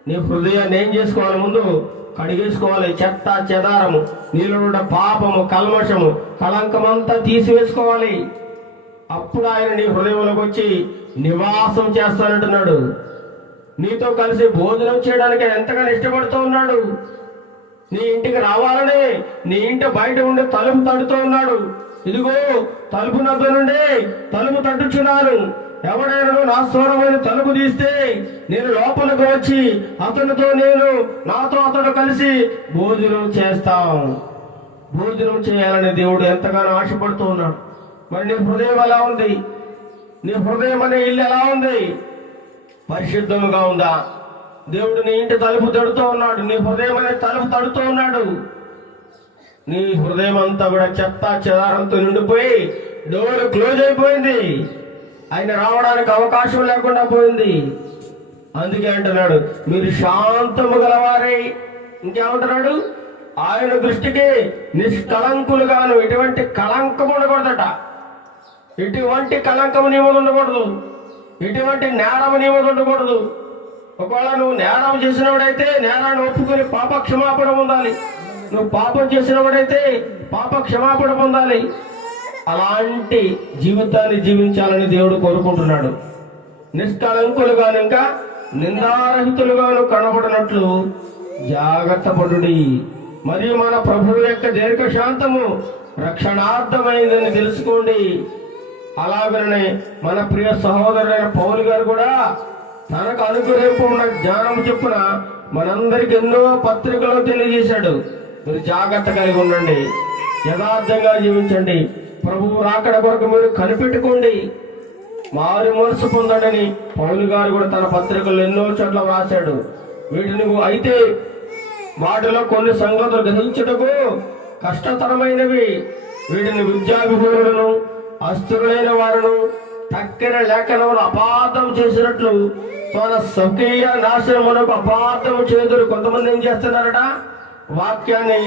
నీ హృదయాన్ని ఏం చేసుకోవాలి? ముందు కడిగేసుకోవాలి. చెత్త చెదారము, నీలో ఉన్న పాపము, కల్మషము, కళంకమంతా తీసివేసుకోవాలి. అప్పుడు ఆయన నీ హృదయంలోకి వచ్చి నివాసం చేస్తానంటున్నాడు. నీతో కలిసి భోజనం చేయడానికి ఎంతగానో ఇష్టపడుతూ ఉన్నాడు. నీ ఇంటికి రావాలని నీ ఇంటి బయట ఉండి తలుపు తడుతూ ఉన్నాడు. ఇదిగో తలుపు నొప్పి నుండి తలుపు తట్టుచున్నాను, ఎవడైనా నా స్వరమైన తలుపు తీస్తే నేను లోపలికి వచ్చి నాతో అతడు కలిసి భోజనం చేయాలని దేవుడు ఎంతగానో ఆశపడుతూ ఉన్నాడు. మరి నీ హృదయం ఎలా ఉంది? నీ హృదయం అనే ఇల్లు ఎలా ఉంది? పరిశుద్ధముగా ఉందా? దేవుడు నీ ఇంటి తలుపు తడుతూ ఉన్నాడు, నీ హృదయం అనే తలుపు తడుతూ ఉన్నాడు. నీ హృదయం అంతా కూడా చెత్త చెదారంతో నిండిపోయి డోర్ క్లోజ్ అయిపోయింది. ఆయన రావడానికి అవకాశం లేకుండా పోయింది. అందుకే అంటున్నాడు, మీరు శాంతము గలవారై. ఇంకేమంటున్నాడు? ఆయన దృష్టికి నిష్కళంకులుగాను. ఎటువంటి కళంకం ఉండకూడదట. ఎటువంటి కళంకము నీ మీద ఉండకూడదు, ఎటువంటి నేరము నీ మీద ఉండకూడదు. ఒకవేళ నువ్వు నేరం చేసినవాడైతే నేరాన్ని ఒప్పుకొని పాప క్షమాపణ పొందాలి. నువ్వు పాపం చేసినవాడైతే పాప క్షమాపణ పొందాలి. అలాంటి జీవితాన్ని జీవించాలని దేవుడు కోరుకుంటున్నాడు. నిష్కళంకులుగాను ఇంకా నిందారహితులుగాను కనబడినట్లు జాగ్రత్త పడుడి. మరియు మన ప్రభువు యొక్క దీర్ఘశాంతము రక్షణార్థమైందని తెలుసుకోండి. అలాగనే మన ప్రియ సహోదరుడైన పౌలు గారు కూడా తనకు అనుగ్రహింపు ఉన్న జ్ఞానం చొప్పున మనందరికి ఎన్నో పత్రికలు తెలియజేశాడు. మీరు జాగ్రత్త కలిగి ఉండండి, యథార్థంగా జీవించండి, ప్రభువు రాకడ కొరకు మీరు కనిపెట్టుకోండి, మారు మనసు పొందండి. పౌలు గారు కూడా తన పత్రికలు ఎన్నో చోట్ల రాశాడు. వీటిని అయితే వాటిలో కొన్ని సంగతులు గ్రహించుటకు కష్టతరమైనవి. వీటిని విద్యాభిహులను అస్థిరులైన వారును తక్కిన లేఖనములు అపార్థం చేసినట్లు తన స్వకీయ నాశనమునకు అపార్థం చేదురు. కొంతమంది ఏం చేస్తున్నారట? వాక్యాన్ని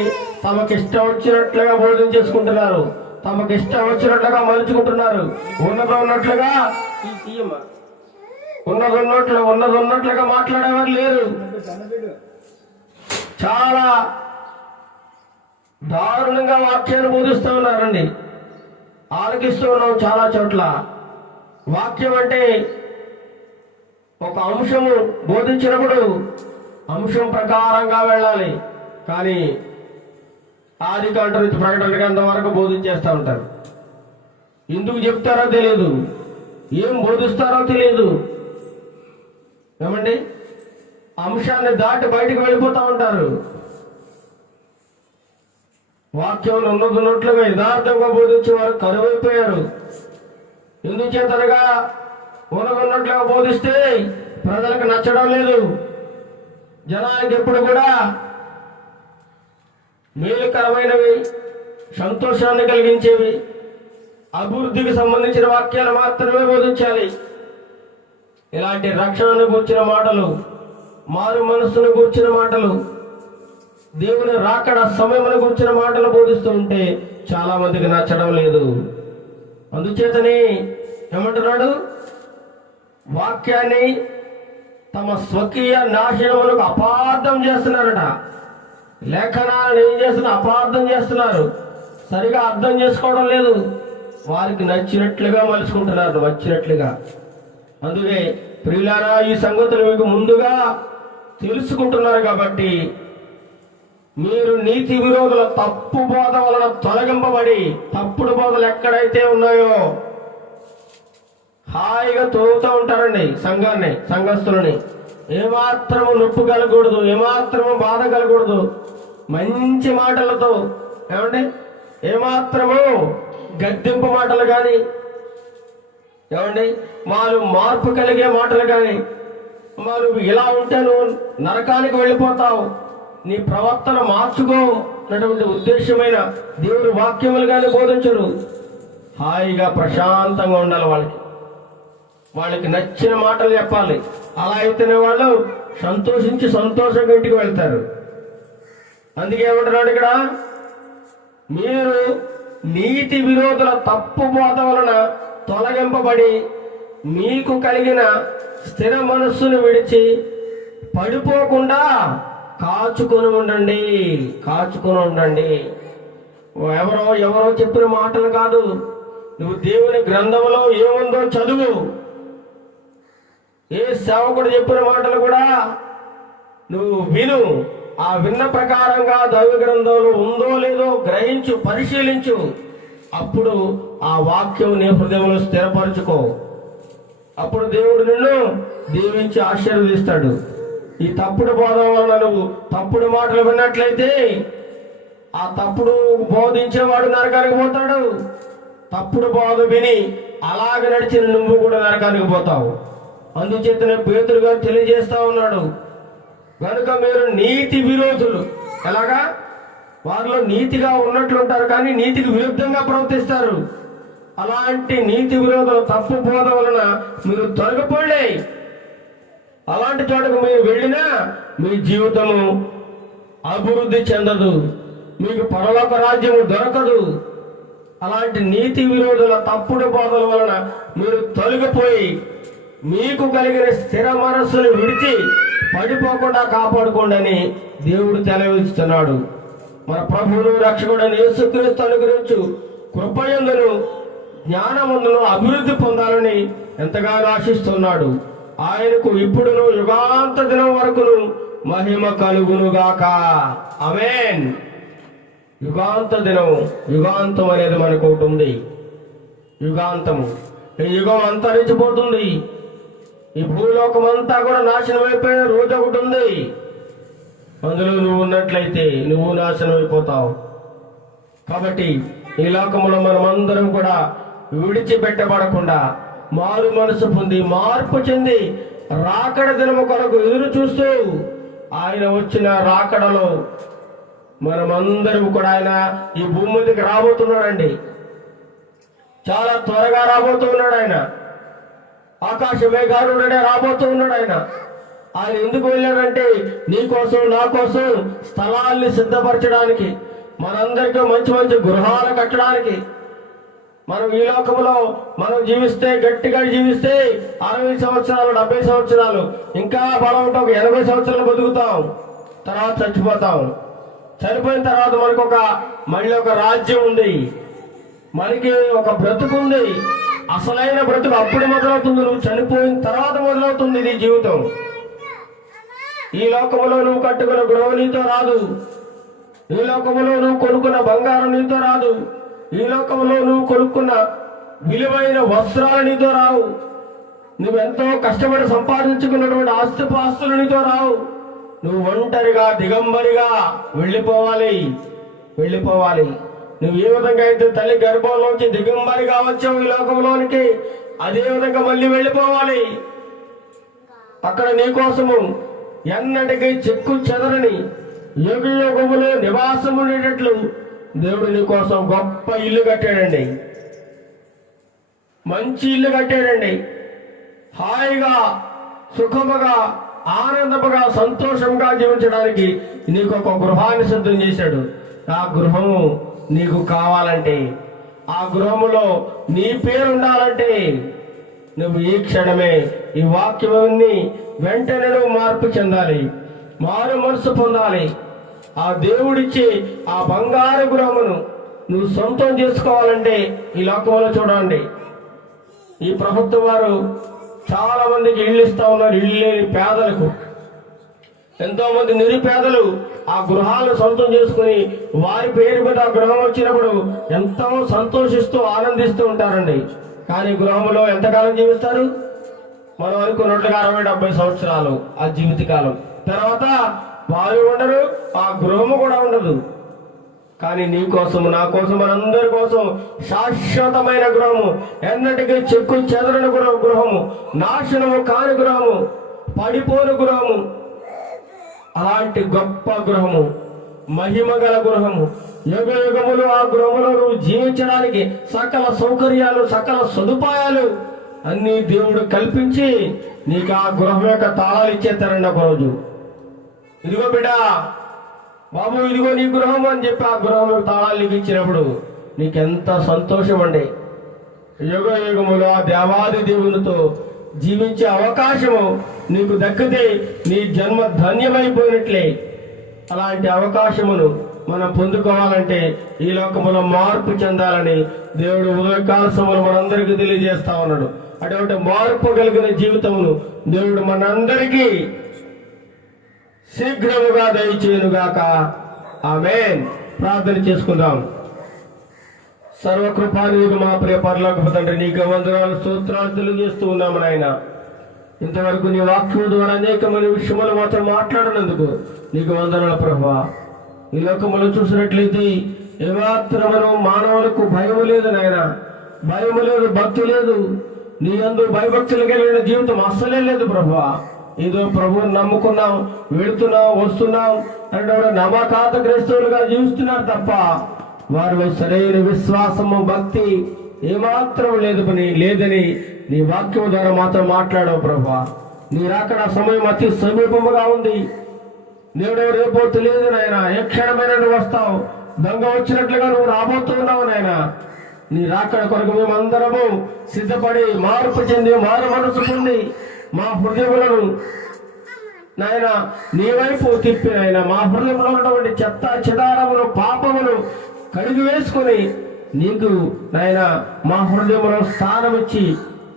తమకిష్టం వచ్చినట్లుగా బోధన చేసుకుంటున్నారు, తమకిష్టం వచ్చినట్లుగా మలుచుకుంటున్నారు. ఉన్నది ఉన్నట్లుగా మాట్లాడేవారు లేరు. చాలా దారుణంగా వాక్యాన్ని బోధిస్తూ ఉన్నారండి. ఆలకిస్తూ ఉన్నాం చాలా చోట్ల. వాక్యం అంటే ఒక అంశము బోధించినప్పుడు అంశం ప్రకారంగా వెళ్ళాలి. కానీ ఆదికాండం నుంచి ప్రకటన గ్రంథం వరకు బోధించేస్తూ ఉంటారు. ఎందుకు చెప్తారో తెలియదు, ఏం బోధిస్తారో తెలియదు. ఏమండి, అంశాన్ని దాటి బయటకు వెళ్ళిపోతూ ఉంటారు. వాక్యంలో ఉన్నట్లుగా యథార్థంగా బోధించే వారు కరువైపోయారు. ఎందుచేతనగా ఉన్నట్లుగా బోధిస్తే ప్రజలకు నచ్చడం లేదు. జనానికి ఎప్పుడు కూడా మేలుకరమైనవి, సంతోషాన్ని కలిగించేవి, అభివృద్ధికి సంబంధించిన వాక్యాలు మాత్రమే బోధించాలి. ఇలాంటి రక్షణను గూర్చిన మాటలు, మారు మనస్సును గూర్చిన మాటలు, దేవుని రాకడ సమయమును గూర్చిన మాటలు బోధిస్తూ ఉంటే చాలా మందికి నచ్చడం లేదు. అందుచేతనే ఏమంటున్నాడు, వాక్యాన్ని తమ స్వకీయ నాశనములకు అపార్థం చేస్తున్నారట. లేఖనాలను ఏం చేస్తున్నారు? అపార్థం చేస్తున్నారు. సరిగా అర్థం చేసుకోవడం లేదు. వారికి నచ్చినట్లుగా మలుచుకుంటున్నారు, వచ్చినట్లుగా. అందుకే ప్రియులారా, ఈ సంగతులు మీకు ముందుగా తెలుసుకుంటున్నారు కాబట్టి మీరు నీతి విరోధుల తప్పు బోధ వలన తొలగింపబడి, తప్పుడు బోధలు ఎక్కడైతే ఉన్నాయో హాయిగా తోగుతూ ఉంటారండి సంఘాన్ని, సంఘస్థులని. ఏమాత్రము నొప్పు కలగకూడదు, ఏమాత్రము బాధ కలగకూడదు. మంచి మాటలతో, ఏమండి, ఏమాత్రము గద్దెంపు మాటలు కానీ, ఏమండి, వాళ్ళు మార్పు కలిగే మాటలు కానీ, వాళ్ళు ఇలా ఉంటే నువ్వు నరకానికి వెళ్ళిపోతావు, నీ ప్రవర్తన మార్చుకో అన్నటువంటి ఉద్దేశమైన దేవుడి వాక్యములు కానీ బోధించరు. హాయిగా ప్రశాంతంగా ఉండాలి. వాళ్ళకి నచ్చిన మాటలు చెప్పాలి. అలా అయితేనే వాళ్ళు సంతోషించి సంతోషంగా ఇంటికి వెళ్తారు. అందుకే ఏమంటున్నాడు ఇక్కడ, మీరు నీతి విరోధుల తప్పు బోధ వలన తొలగింపబడి మీకు కలిగిన స్థిర మనస్సును విడిచి పడిపోకుండా కాచుకొని ఉండండి, కాచుకొని ఉండండి. ఎవరో చెప్పిన మాటలు కాదు. నువ్వు దేవుని గ్రంథంలో ఏముందో చదువు. ఏ సేవకుడు చెప్పిన మాటలు కూడా నువ్వు విను. ఆ విన్న ప్రకారంగా దైవ గ్రంథంలో ఉందో లేదో గ్రహించు, పరిశీలించు. అప్పుడు ఆ వాక్యం నీ హృదయంలో స్థిరపరచుకో. అప్పుడు దేవుడు నిన్ను దీవించి ఆశీర్వదిస్తాడు. ఈ తప్పుడు బోధ వలన నువ్వు తప్పుడు మాటలు విన్నట్లయితే ఆ తప్పుడు బోధించేవాడు నరకానికి పోతాడు. తప్పుడు బోధ విని అలాగ నడిచిన నువ్వు కూడా నరకానికి పోతావు. అందుచేతనే పేతురు గారు తెలియజేస్తా ఉన్నాడు, కనుక మీరు నీతి విరోధులు. ఎలాగా? వారిలో నీతిగా ఉన్నట్లుంటారు కానీ నీతికి విరుద్ధంగా ప్రవర్తిస్తారు. అలాంటి నీతి విరోధుల తప్పు బోధ వలన మీరు తొలగిపోండి. అలాంటి చోటకు మీరు వెళ్ళినా మీ జీవితము అభివృద్ధి చెందదు, మీకు పరలోక రాజ్యము దొరకదు. అలాంటి నీతి విరోధుల తప్పుడు బోధల వలన మీరు తొలగిపోయి మీకు కలిగిన స్థిర మనస్సును విడిచి పడిపోకుండా కాపాడుకోండి అని దేవుడు తెలియజేస్తున్నాడు. మన ప్రభువును రక్షకుడైన యేసుక్రీస్తు అనుగ్రహించు కృపయందును జ్ఞానమందును అభివృద్ధి పొందాలని ఎంతగానో ఆశిస్తున్నాడు. ఆయనకు ఇప్పుడును యుగాంత దినం వరకును మహిమ కలుగునుగాక. ఆమేన్. యుగాంత దినం, యుగాంతం అనేది మనకు ఒకటి ఉంది. యుగాంతము, ఈ యుగం అంతరించిపోతుంది. ఈ భూలోకం అంతా కూడా నాశనం అయిపోయిన రోజు ఒకటి ఉంది. అందులో నువ్వు ఉన్నట్లయితే నువ్వు నాశనం అయిపోతావు. కాబట్టి ఈ లోకంలో మనమందరం కూడా విడిచిపెట్టబడకుండా మారు మనసు పొంది మార్పు చెంది రాకడ దినము కొరకు ఎదురు చూస్తూ ఆయన వచ్చిన రాకడలో మనమందరం కూడా, ఆయన ఈ భూమి మీదకి రాబోతున్నాడండి. చాలా త్వరగా రాబోతున్నాడు. ఆయన ఆకాశ మేఘారుడనే రాబోతూ ఉన్నాడు. ఆయన ఆయన ఎందుకు వెళ్ళాడంటే నీ కోసం నా కోసం స్థలాల్ని సిద్ధపరచడానికి, మనందరికీ మంచి మంచి గృహాలు కట్టడానికి. మనం ఈ లోకంలో మనం జీవిస్తే, గట్టిగా జీవిస్తే 60 సంవత్సరాలు 70 సంవత్సరాలు, ఇంకా బలం ఉంటే ఒక 80 సంవత్సరాలు బతుకుతాం. తర్వాత చచ్చిపోతాం. చనిపోయిన తర్వాత మనకు మళ్ళీ ఒక రాజ్యం ఉంది, మనకి ఒక బ్రతుకు ఉంది. అసలైన బ్రతుకు అప్పుడు మొదలవుతుంది, నువ్వు చనిపోయిన తర్వాత మొదలవుతుంది నీ జీవితం. ఈ లోకంలో నువ్వు కట్టుకున్న గృహం నీతో రాదు, ఈ లోకంలో నువ్వు కొనుక్కున్న బంగారం నీతో రాదు, ఈ లోకంలో నువ్వు కొనుక్కున్న విలువైన వస్త్రాలు నీతో రావు, నువ్వెంతో కష్టపడి సంపాదించుకున్నటువంటి ఆస్తుపాస్తులు నీతో రావు. నువ్వు ఒంటరిగా దిగంబరిగా వెళ్ళిపోవాలి. నువ్వు ఏ విధంగా అయితే తల్లి గర్భంలోంచి దిగంబరిగా వచ్చావు ఈ లోకంలోనికి, అదే విధంగా మళ్ళీ వెళ్ళిపోవాలి. అక్కడ నీకోసము ఎన్నటికీ చెక్కు చెదరని యుగ యుగములో నివాసం ఉండేటట్లు దేవుడు నీకోసం గొప్ప ఇల్లు కట్టాడండి, మంచి ఇల్లు కట్టాడండి. హాయిగా సుఖముగా ఆనందముగా సంతోషంగా జీవించడానికి నీకు ఒక గృహాన్ని సిద్ధం చేశాడు. ఆ గృహము నీకు కావాలంటే, ఆ గృహములో నీ పేరు ఉండాలంటే నువ్వు ఈ క్షణమే ఈ వాక్యాన్ని వెంటనే నువ్వు మార్పు చెందాలి, మారు మనసు పొందాలి. ఆ దేవుడిచ్చి ఆ బంగారు గృహమును నువ్వు సొంతం చేసుకోవాలంటే ఈ లోకంలో చూడండి, ఈ ప్రభుత్వం వారు చాలా మందికి ఇళ్ళు ఇస్తా ఉన్నారు. ఇళ్ళు లేని పేదలకు, ఎంతో మంది నిరుపేదలు ఆ గృహాలను సొంతం చేసుకుని వారి పేరు మీద ఆ గృహం వచ్చినప్పుడు ఎంతో సంతోషిస్తూ ఆనందిస్తూ ఉంటారండి. కానీ గృహంలో ఎంతకాలం జీవిస్తారు? మనం అనుకున్నట్లుగా 60-70 సంవత్సరాలు ఆ జీవితకాలం. తర్వాత వారు ఉండరు, ఆ గృహము కూడా ఉండదు. కానీ నీ కోసం, నా కోసం, మనందరి కోసం శాశ్వతమైన గృహము, ఎన్నటికీ చెక్కు చెదరని గృహము, నాశనము కాని గృహము, పడిపోని గృహము, అలాంటి గొప్ప గృహము, మహిమగల గృహము, యుగ యుగములు ఆ గృహములో నువ్వు జీవించడానికి సకల సౌకర్యాలు, సకల సదుపాయాలు అన్ని దేవుడు కల్పించి నీకు ఆ గృహం యొక్క తాళాలు ఇచ్చేస్తారండి. ఒక రోజు ఇదిగో బిడ్డా బాబు, ఇదిగో నీ గృహం అని చెప్పి ఆ గృహం తాళాలు నీకు ఇచ్చినప్పుడు నీకెంత సంతోషం అండి. యుగ యుగములు ఆ దేవాది దేవునితో జీవించే అవకాశము నీకు దక్కితే నీ జన్మ ధన్యమైపోయినట్లే. అలాంటి అవకాశమును మనం పొందుకోవాలంటే ఈ లోకములో మార్పు చెందాలని దేవుడు ఉదయకాల సమయంలో మనందరికీ తెలియజేస్తా ఉన్నాడు. అటువంటి మార్పు కలిగిన జీవితమును దేవుడు మనందరికీ శీఘ్రముగా దయచేయునుగాక. ఆమేన్. ప్రార్థన చేసుకుందాం. సర్వకృపానిధిగా మా ప్రియ పరలోకపు తండ్రి, నీకు వందనాలు స్తోత్రాలు తెలియజేస్తూ ఉన్నాము నాయన. ఇంతవరకు నీ వాక్యం ద్వారా అనేకమైన విషయములు మాత్రం మాట్లాడినందుకు నీకు వందనాలు ప్రభువా. ఈ లోకములో చూసినట్లయితే ఏమాత్రమును మానవులకు భయము లేదు నాయన, భయము లేదు, భక్తి లేదు, నీ యందు భయభక్తులు కలిగిన జీవితం అస్సలే లేదు ప్రభువా. ఏదో ప్రభువుని నమ్ముకున్నాం, వెళుతున్నాం, వస్తున్నాం అంటే నమ్మకాత క్రైస్తవులుగా జీవిస్తున్నారు తప్ప వారిలో సరైన విశ్వాసము, భక్తి ఏమాత్రం లేదని నీ వాక్యం ద్వారా మాత్రం మాట్లాడవు ప్రభువా. నీ రాకడ సమయం అతి సమీపముగా ఉంది. దేవుడు రేపో తెలియదు నాయన, ఏ క్షణమైన నువ్వు వస్తావు, దొంగ వచ్చినట్లుగా నువ్వు రాబోతున్నావు నాయన. నీ రాకడ కొరకు మేమందరము సిద్ధపడి మార్పు చెంది మారు మనసు పొంది మా హృదయములను నాయన నీ వైపు తిప్పి నాయన మా హృదయంలో ఉన్నటువంటి చెత్త చెదారమును పాపమును కడిగి వేసుకొని నీకు నాయన మా హృదయంలో స్థానం ఇచ్చి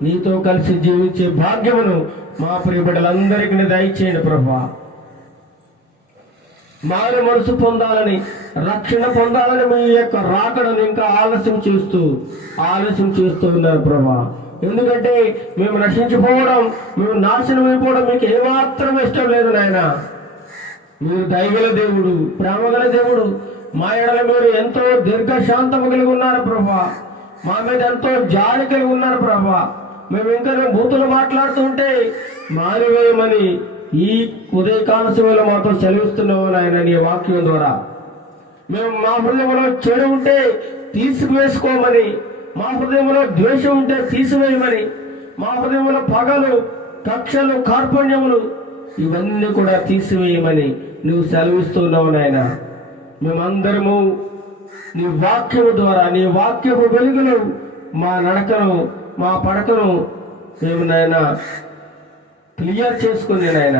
నీతో కలిసి జీవించే భాగ్యమును మా ప్రియ బిడ్డలందరికీ దయచేయండి ప్రభువా. మారు మనసు పొందాలని, రక్షణ పొందాలని మీ యొక్క రాకడను ఇంకా ఆలస్యం చేస్తూ ఉన్నారు ప్రభా. ఎందుకంటే మేము నశించిపోవడం, మేము నాశనం అయిపోవడం మీకు ఏమాత్రం ఇష్టం లేదు నాయన. మీరు దయగల దేవుడు, ప్రేమగల దేవుడు. మా ఎడల మీరు ఎంతో దీర్ఘశాంతము కలిగి ఉన్నారు ప్రభా. మా మీద ఎంతో జాలి కలిగి ఉన్నారు ప్రభా. మేము ఇంకా బూతులు మాట్లాడుతుంటే మారివేయమని ఈ ఉదయకాల సమయంలో మాతో సెలవిస్తున్నావు నాయన నీ వాక్యం ద్వారా. మేము మా హృదయంలో చెడు ఉంటే తీసివేసుకోమని, మా హృదయంలో ద్వేషం ఉంటే తీసివేయమని, మా హృదయంలో పగలు, కక్షలు, కార్పణ్యములు ఇవన్నీ కూడా తీసివేయమని నువ్వు సెలవిస్తున్నావు నాయన. మేమందరము నీ వాక్యము ద్వారా, నీ వాక్యపు వెలుగులో మా నడకను, మా పడకను మేము నాయన క్లియర్ చేసుకుని నాయన,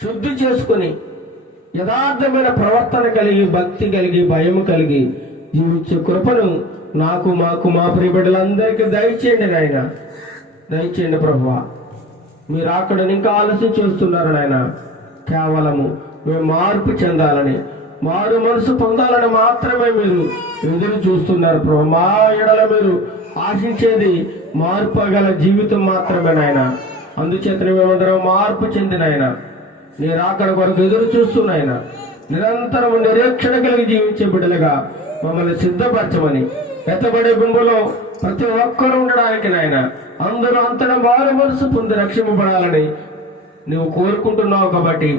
శుద్ధి చేసుకుని యథార్థమైన ప్రవర్తన కలిగి, భక్తి కలిగి, భయం కలిగి జీవించే కృపను నాకు, మాకు, మా ప్రియబిడ్డలందరికీ దయచేయండి నాయన. దయచేయండి ప్రభువా. మీరు అక్కడ ఇంకా ఆలస్యం చేస్తున్నారు నాయన. కేవలము మేము మార్పు చెందాలని, మారు మనసు పొందాలని మాత్రమే మీరు ఎదురు చూస్తున్నారు ప్రభు. మా ఎడల మీరు ఆశించేది మార్పు గల జీవితం మాత్రమే నాయన. అందుచేత మేమందరం మార్పు చెందిన ఆయన, నీ రాకడ కొరకు ఎదురు చూస్తున్నాయన నిరంతరం నిరీక్షణ కలిగి జీవించే బిడ్డలుగా మమ్మల్ని సిద్ధపరచమని, ఎత్తబడే గుంపులో ప్రతి ఒక్కరూ ఉండడానికి నాయన, అందరూ అంతటా మారు మనసు పొంది రక్షింపబడాలని నువ్వు కోరుకుంటున్నావు. కాబట్టి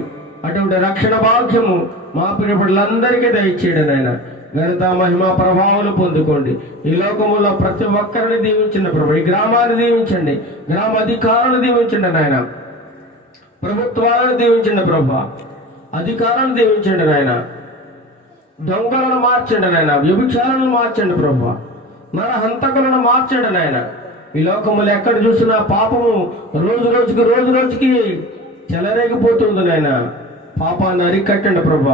అటువంటి రక్షణ భాగ్యము మా ప్రియబిడ్డలందరికీ దయచేయడం నాయన. ఘనత, మహిమ, ప్రభావాలు పొందుకోండి. ఈ లోకములో ప్రతి ఒక్కరిని దీవించండి ప్రభు. ఈ గ్రామాన్ని దీవించండి, గ్రామ అధికారులను దీవించండి నాయన. ప్రభుత్వాలను దీవించండి ప్రభు. అధికారులను దీవించండి నాయన. దొంగలను మార్చండి నాయన. వ్యభిచారులను మార్చండి ప్రభు. నరహంతకులను మార్చండి నాయన. ఈ లోకములు ఎక్కడ చూసినా పాపము రోజు రోజుకి చెలరేగిపోతుంది నాయన. పాపాన్ని అరికట్టండి ప్రభు.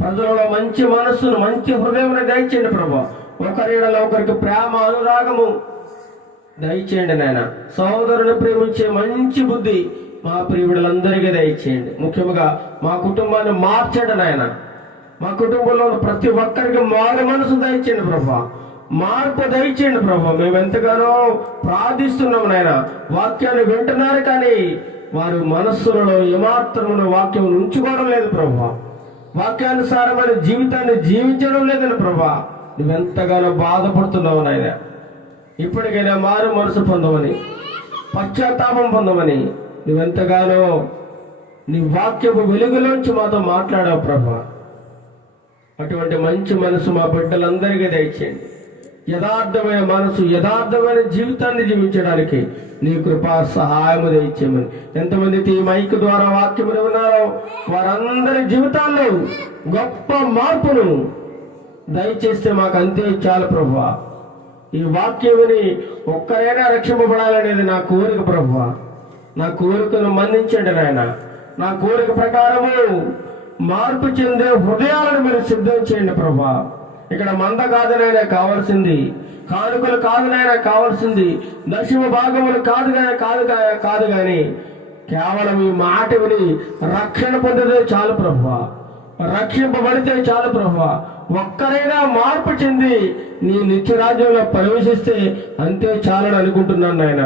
ప్రజలలో మంచి మనస్సును, మంచి హృదయం దయచేయండి ప్రభు. ఒకరిలో ఒకరికి ప్రేమ, అనురాగము దయచేయండి నాయన. సహోదరుని ప్రేమించే మంచి బుద్ధి మా ప్రియుడులందరికీ దయచేయండి. ముఖ్యంగా మా కుటుంబాన్ని మార్చండి నాయన. మా కుటుంబంలో ప్రతి ఒక్కరికి మారు మనసు దయచేయండి ప్రభు. మార్పు దయచేయండి ప్రభు. మేము ఎంతగానో ప్రార్థిస్తున్నాం నాయన. వాక్యాన్ని వింటున్నారు కానీ వారి మనస్సులలో ఏమాత్రమున వాక్యం ఉంచుకోవడం లేదు ప్రభు. వాక్యానుసారమైన జీవితాన్ని జీవించడం లేదని ప్రభా. నువ్వెంతగానో బాధపడుతున్నావు నాయన. ఇప్పటికైనా మారు మనసు పొందమని, పశ్చాత్తాపం పొందమని నువ్వెంతగానో నీ వాక్యపు వెలుగులోంచి మాతో మాట్లాడావు ప్రభా. అటువంటి మంచి మనసు మా బిడ్డలందరికీ దయచేయండి. యథార్థమైన మనసు, యథార్థమైన జీవితాన్ని జీవించడానికి నీ కృపా సహాయము దయచేయమని. ఎంతమంది ఈ మైక్ ద్వారా వాక్యములు ఉన్నారో వారందరి జీవితాల్లో గొప్ప మార్పును దయచేస్తే మాకు అంతే చాలు ప్రభువా. ఈ వాక్యముని ఒక్కరైనా రక్షింపబడాలనేది నా కోరిక ప్రభువా. నా కోరికను మన్నించండి నాయన. నా కోరిక ప్రకారము మార్పు చెందే హృదయాలను మీరు సిద్ధం చేయండి ప్రభా. ఇక్కడ మంద కాదునైనా కావాల్సింది, కానుకలు కాదునైనా కావాల్సింది, దశమ భాగములు కాదు కానీ కేవలం ఈ మాట విని రక్షణ పొందితే చాలు ప్రభువా. రక్షింపబడితే చాలు ప్రభువా. ఒక్కరైనా మార్పు చెంది నీ నిత్యరాజ్యంలో ప్రవేశిస్తే అంతే చాలని అనుకుంటున్నాను నాయన.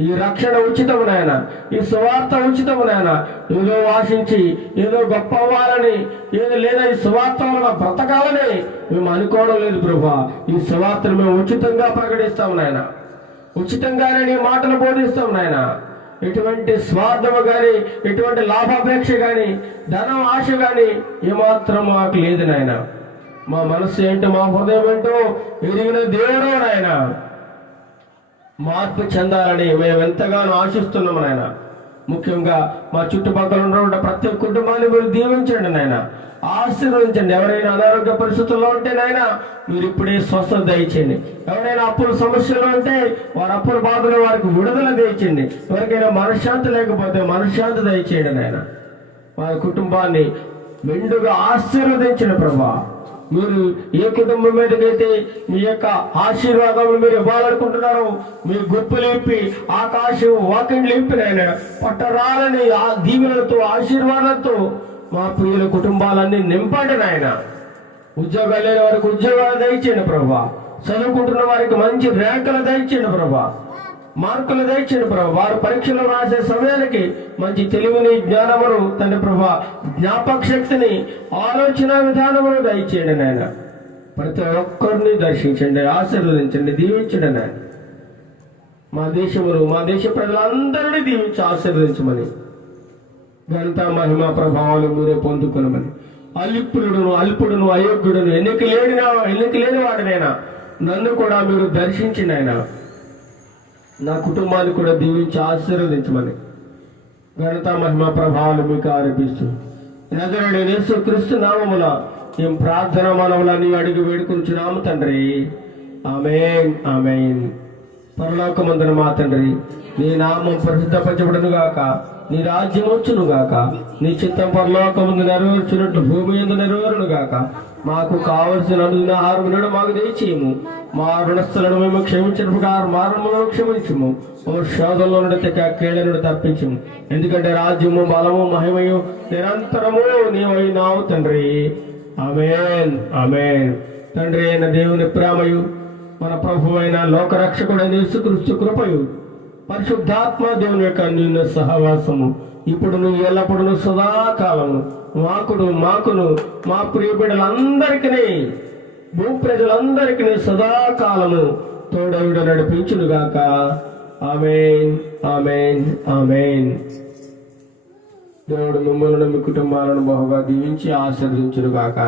ఈ రక్షణ ఉచితము నాయన. ఈ సువార్త ఉచితము నాయన. ఏదో ఆశించి ఏదో గొప్ప అవ్వాలని, ఏదో లేదా ఈ సువార్త వలన బ్రతకాలని మేము అనుకోవడం లేదు ప్రభా. ఈ సువార్తను మేము ఉచితంగా ప్రకటిస్తాము నాయన. ఉచితంగానే నీ మాటలు బోధిస్తాం నాయన. ఎటువంటి స్వార్థము కానీ, ఎటువంటి లాభాపేక్ష కానీ, ధనం ఆశ కానీ ఏమాత్రం మాకు లేదు నాయన. మా మనస్సు ఏంటో, మా హృదయం ఏంటో ఎరిగిన దేవుడు నాయన. మార్పు చెందాలని మేము ఎంతగానో ఆశిస్తున్నాము నాయన. ముఖ్యంగా మా చుట్టుపక్కల ఉన్న ప్రతి కుటుంబాన్ని మీరు దీవించండి నాయన. ఆశీర్వదించండి. ఎవరైనా అనారోగ్య పరిస్థితుల్లో ఉంటే నాయన మీరు ఇప్పుడే స్వస్థత దయచేయండి. ఎవరైనా అప్పుల సమస్యలు ఉంటే వారి అప్పుల బాధలు వారికి విడుదల దయచేయండి. ఎవరికైనా మనశ్శాంతి లేకపోతే మనశ్శాంతి దయచేయండి నాయన. వారి కుటుంబాన్ని మెండుగా ఆశీర్వదించిన ప్రభా. మీరు ఏ కుటుంబం మీదకైతే మీ యొక్క ఆశీర్వాదములు మీరు ఇవ్వాలనుకుంటున్నారో మీ గుప్పులు ఇప్పి ఆకాశం వాకిండ్లు ఇప్పి నాయన పట్టరాలని ఆ దీవెనలతో, ఆశీర్వాదాలతో మా ప్రియుల కుటుంబాలన్నీ నింపండి నాయన. ఉద్యోగాలు లేని వారికి ఉద్యోగాలు దయచేయండి ప్రభా. చదువుకుంటున్న వారికి మంచి ర్యాంకులు దయచేయండి ప్రభా. మార్కులు దయచేయండి ప్రభా. వారు పరీక్షలు రాసే సమయానికి మంచి తెలివిని, జ్ఞానమును తండ్రి ప్రభా, జ్ఞాపక శక్తిని, ఆలోచన విధానమును దయచేయండి నాయన. ప్రతి ఒక్కరిని దర్శించండి, ఆశీర్వదించండి, దీవించండి నాయన. మా దేశమును, మా దేశ ప్రజలందరినీ దీవించి ఆశీర్వదించమని, ఘనత, మహిమ, ప్రభావాలు మీరే పొందుకునమని. అల్పుడును అయోగ్యుడును ఎన్నిక లేని వాడినైనా నన్ను కూడా మీరు దర్శించిన ఆయన. నా కుటుంబాన్ని కూడా దీవించి ఆశీర్వదించమని, ఘనత మహిమ ప్రభావాలు మీకు ఆరోపిస్తూ నజరేయుడైన యేసుక్రీస్తు నామమున ఈ ప్రార్థన మనవులని అడిగి వేడుకుంటున్నాము తండ్రి. ఆమేన్ ఆమేన్. పరలోకమందున మా తండ్రి, నీ నామం పరిశుద్ధపరచబడును గాక, నీ రాజ్యం వచ్చును గాక, నీ చిత్తం పరలోకమందు నెరవేర్చినట్లు భూమి యందు నెరవేరును గాక. మాకు కావలసిన అనుదిన ఆహారములను మాకు దయచేయము. మా రుణస్థులను మేము క్షమించిన ప్రకారం మారణములను క్షమించము. ఓ శోధంలో నుండి కీళ్ళ నుండి తప్పించము. ఎందుకంటే రాజ్యము బలము మహిమయు నిరంతరము నీవైనావు తండ్రి. ఆమేన్ ఆమేన్. తండ్రి అయిన దేవుని ప్రేమయు మన ప్రభువైన లోకరక్షకుడైన యేసుక్రీస్తు కృపయు పరిశుద్ధాత్మ దేవుని యొక్క నిన్న సహవాసము ఇప్పుడు నువ్వు ఎల్లప్పుడూ సదాకాలము మాకును మా ప్రియ బిడ్డలందరికీ భూ ప్రజలందరికీ సదాకాలము తోడయుడు నడిపించునుగాక. ఆమేన్ ఆమేన్ ఆమేన్. దేవుడు మిమ్మల్ని మీ కుటుంబాలను బహుగా దీవించి ఆశీర్వదించునుగాక.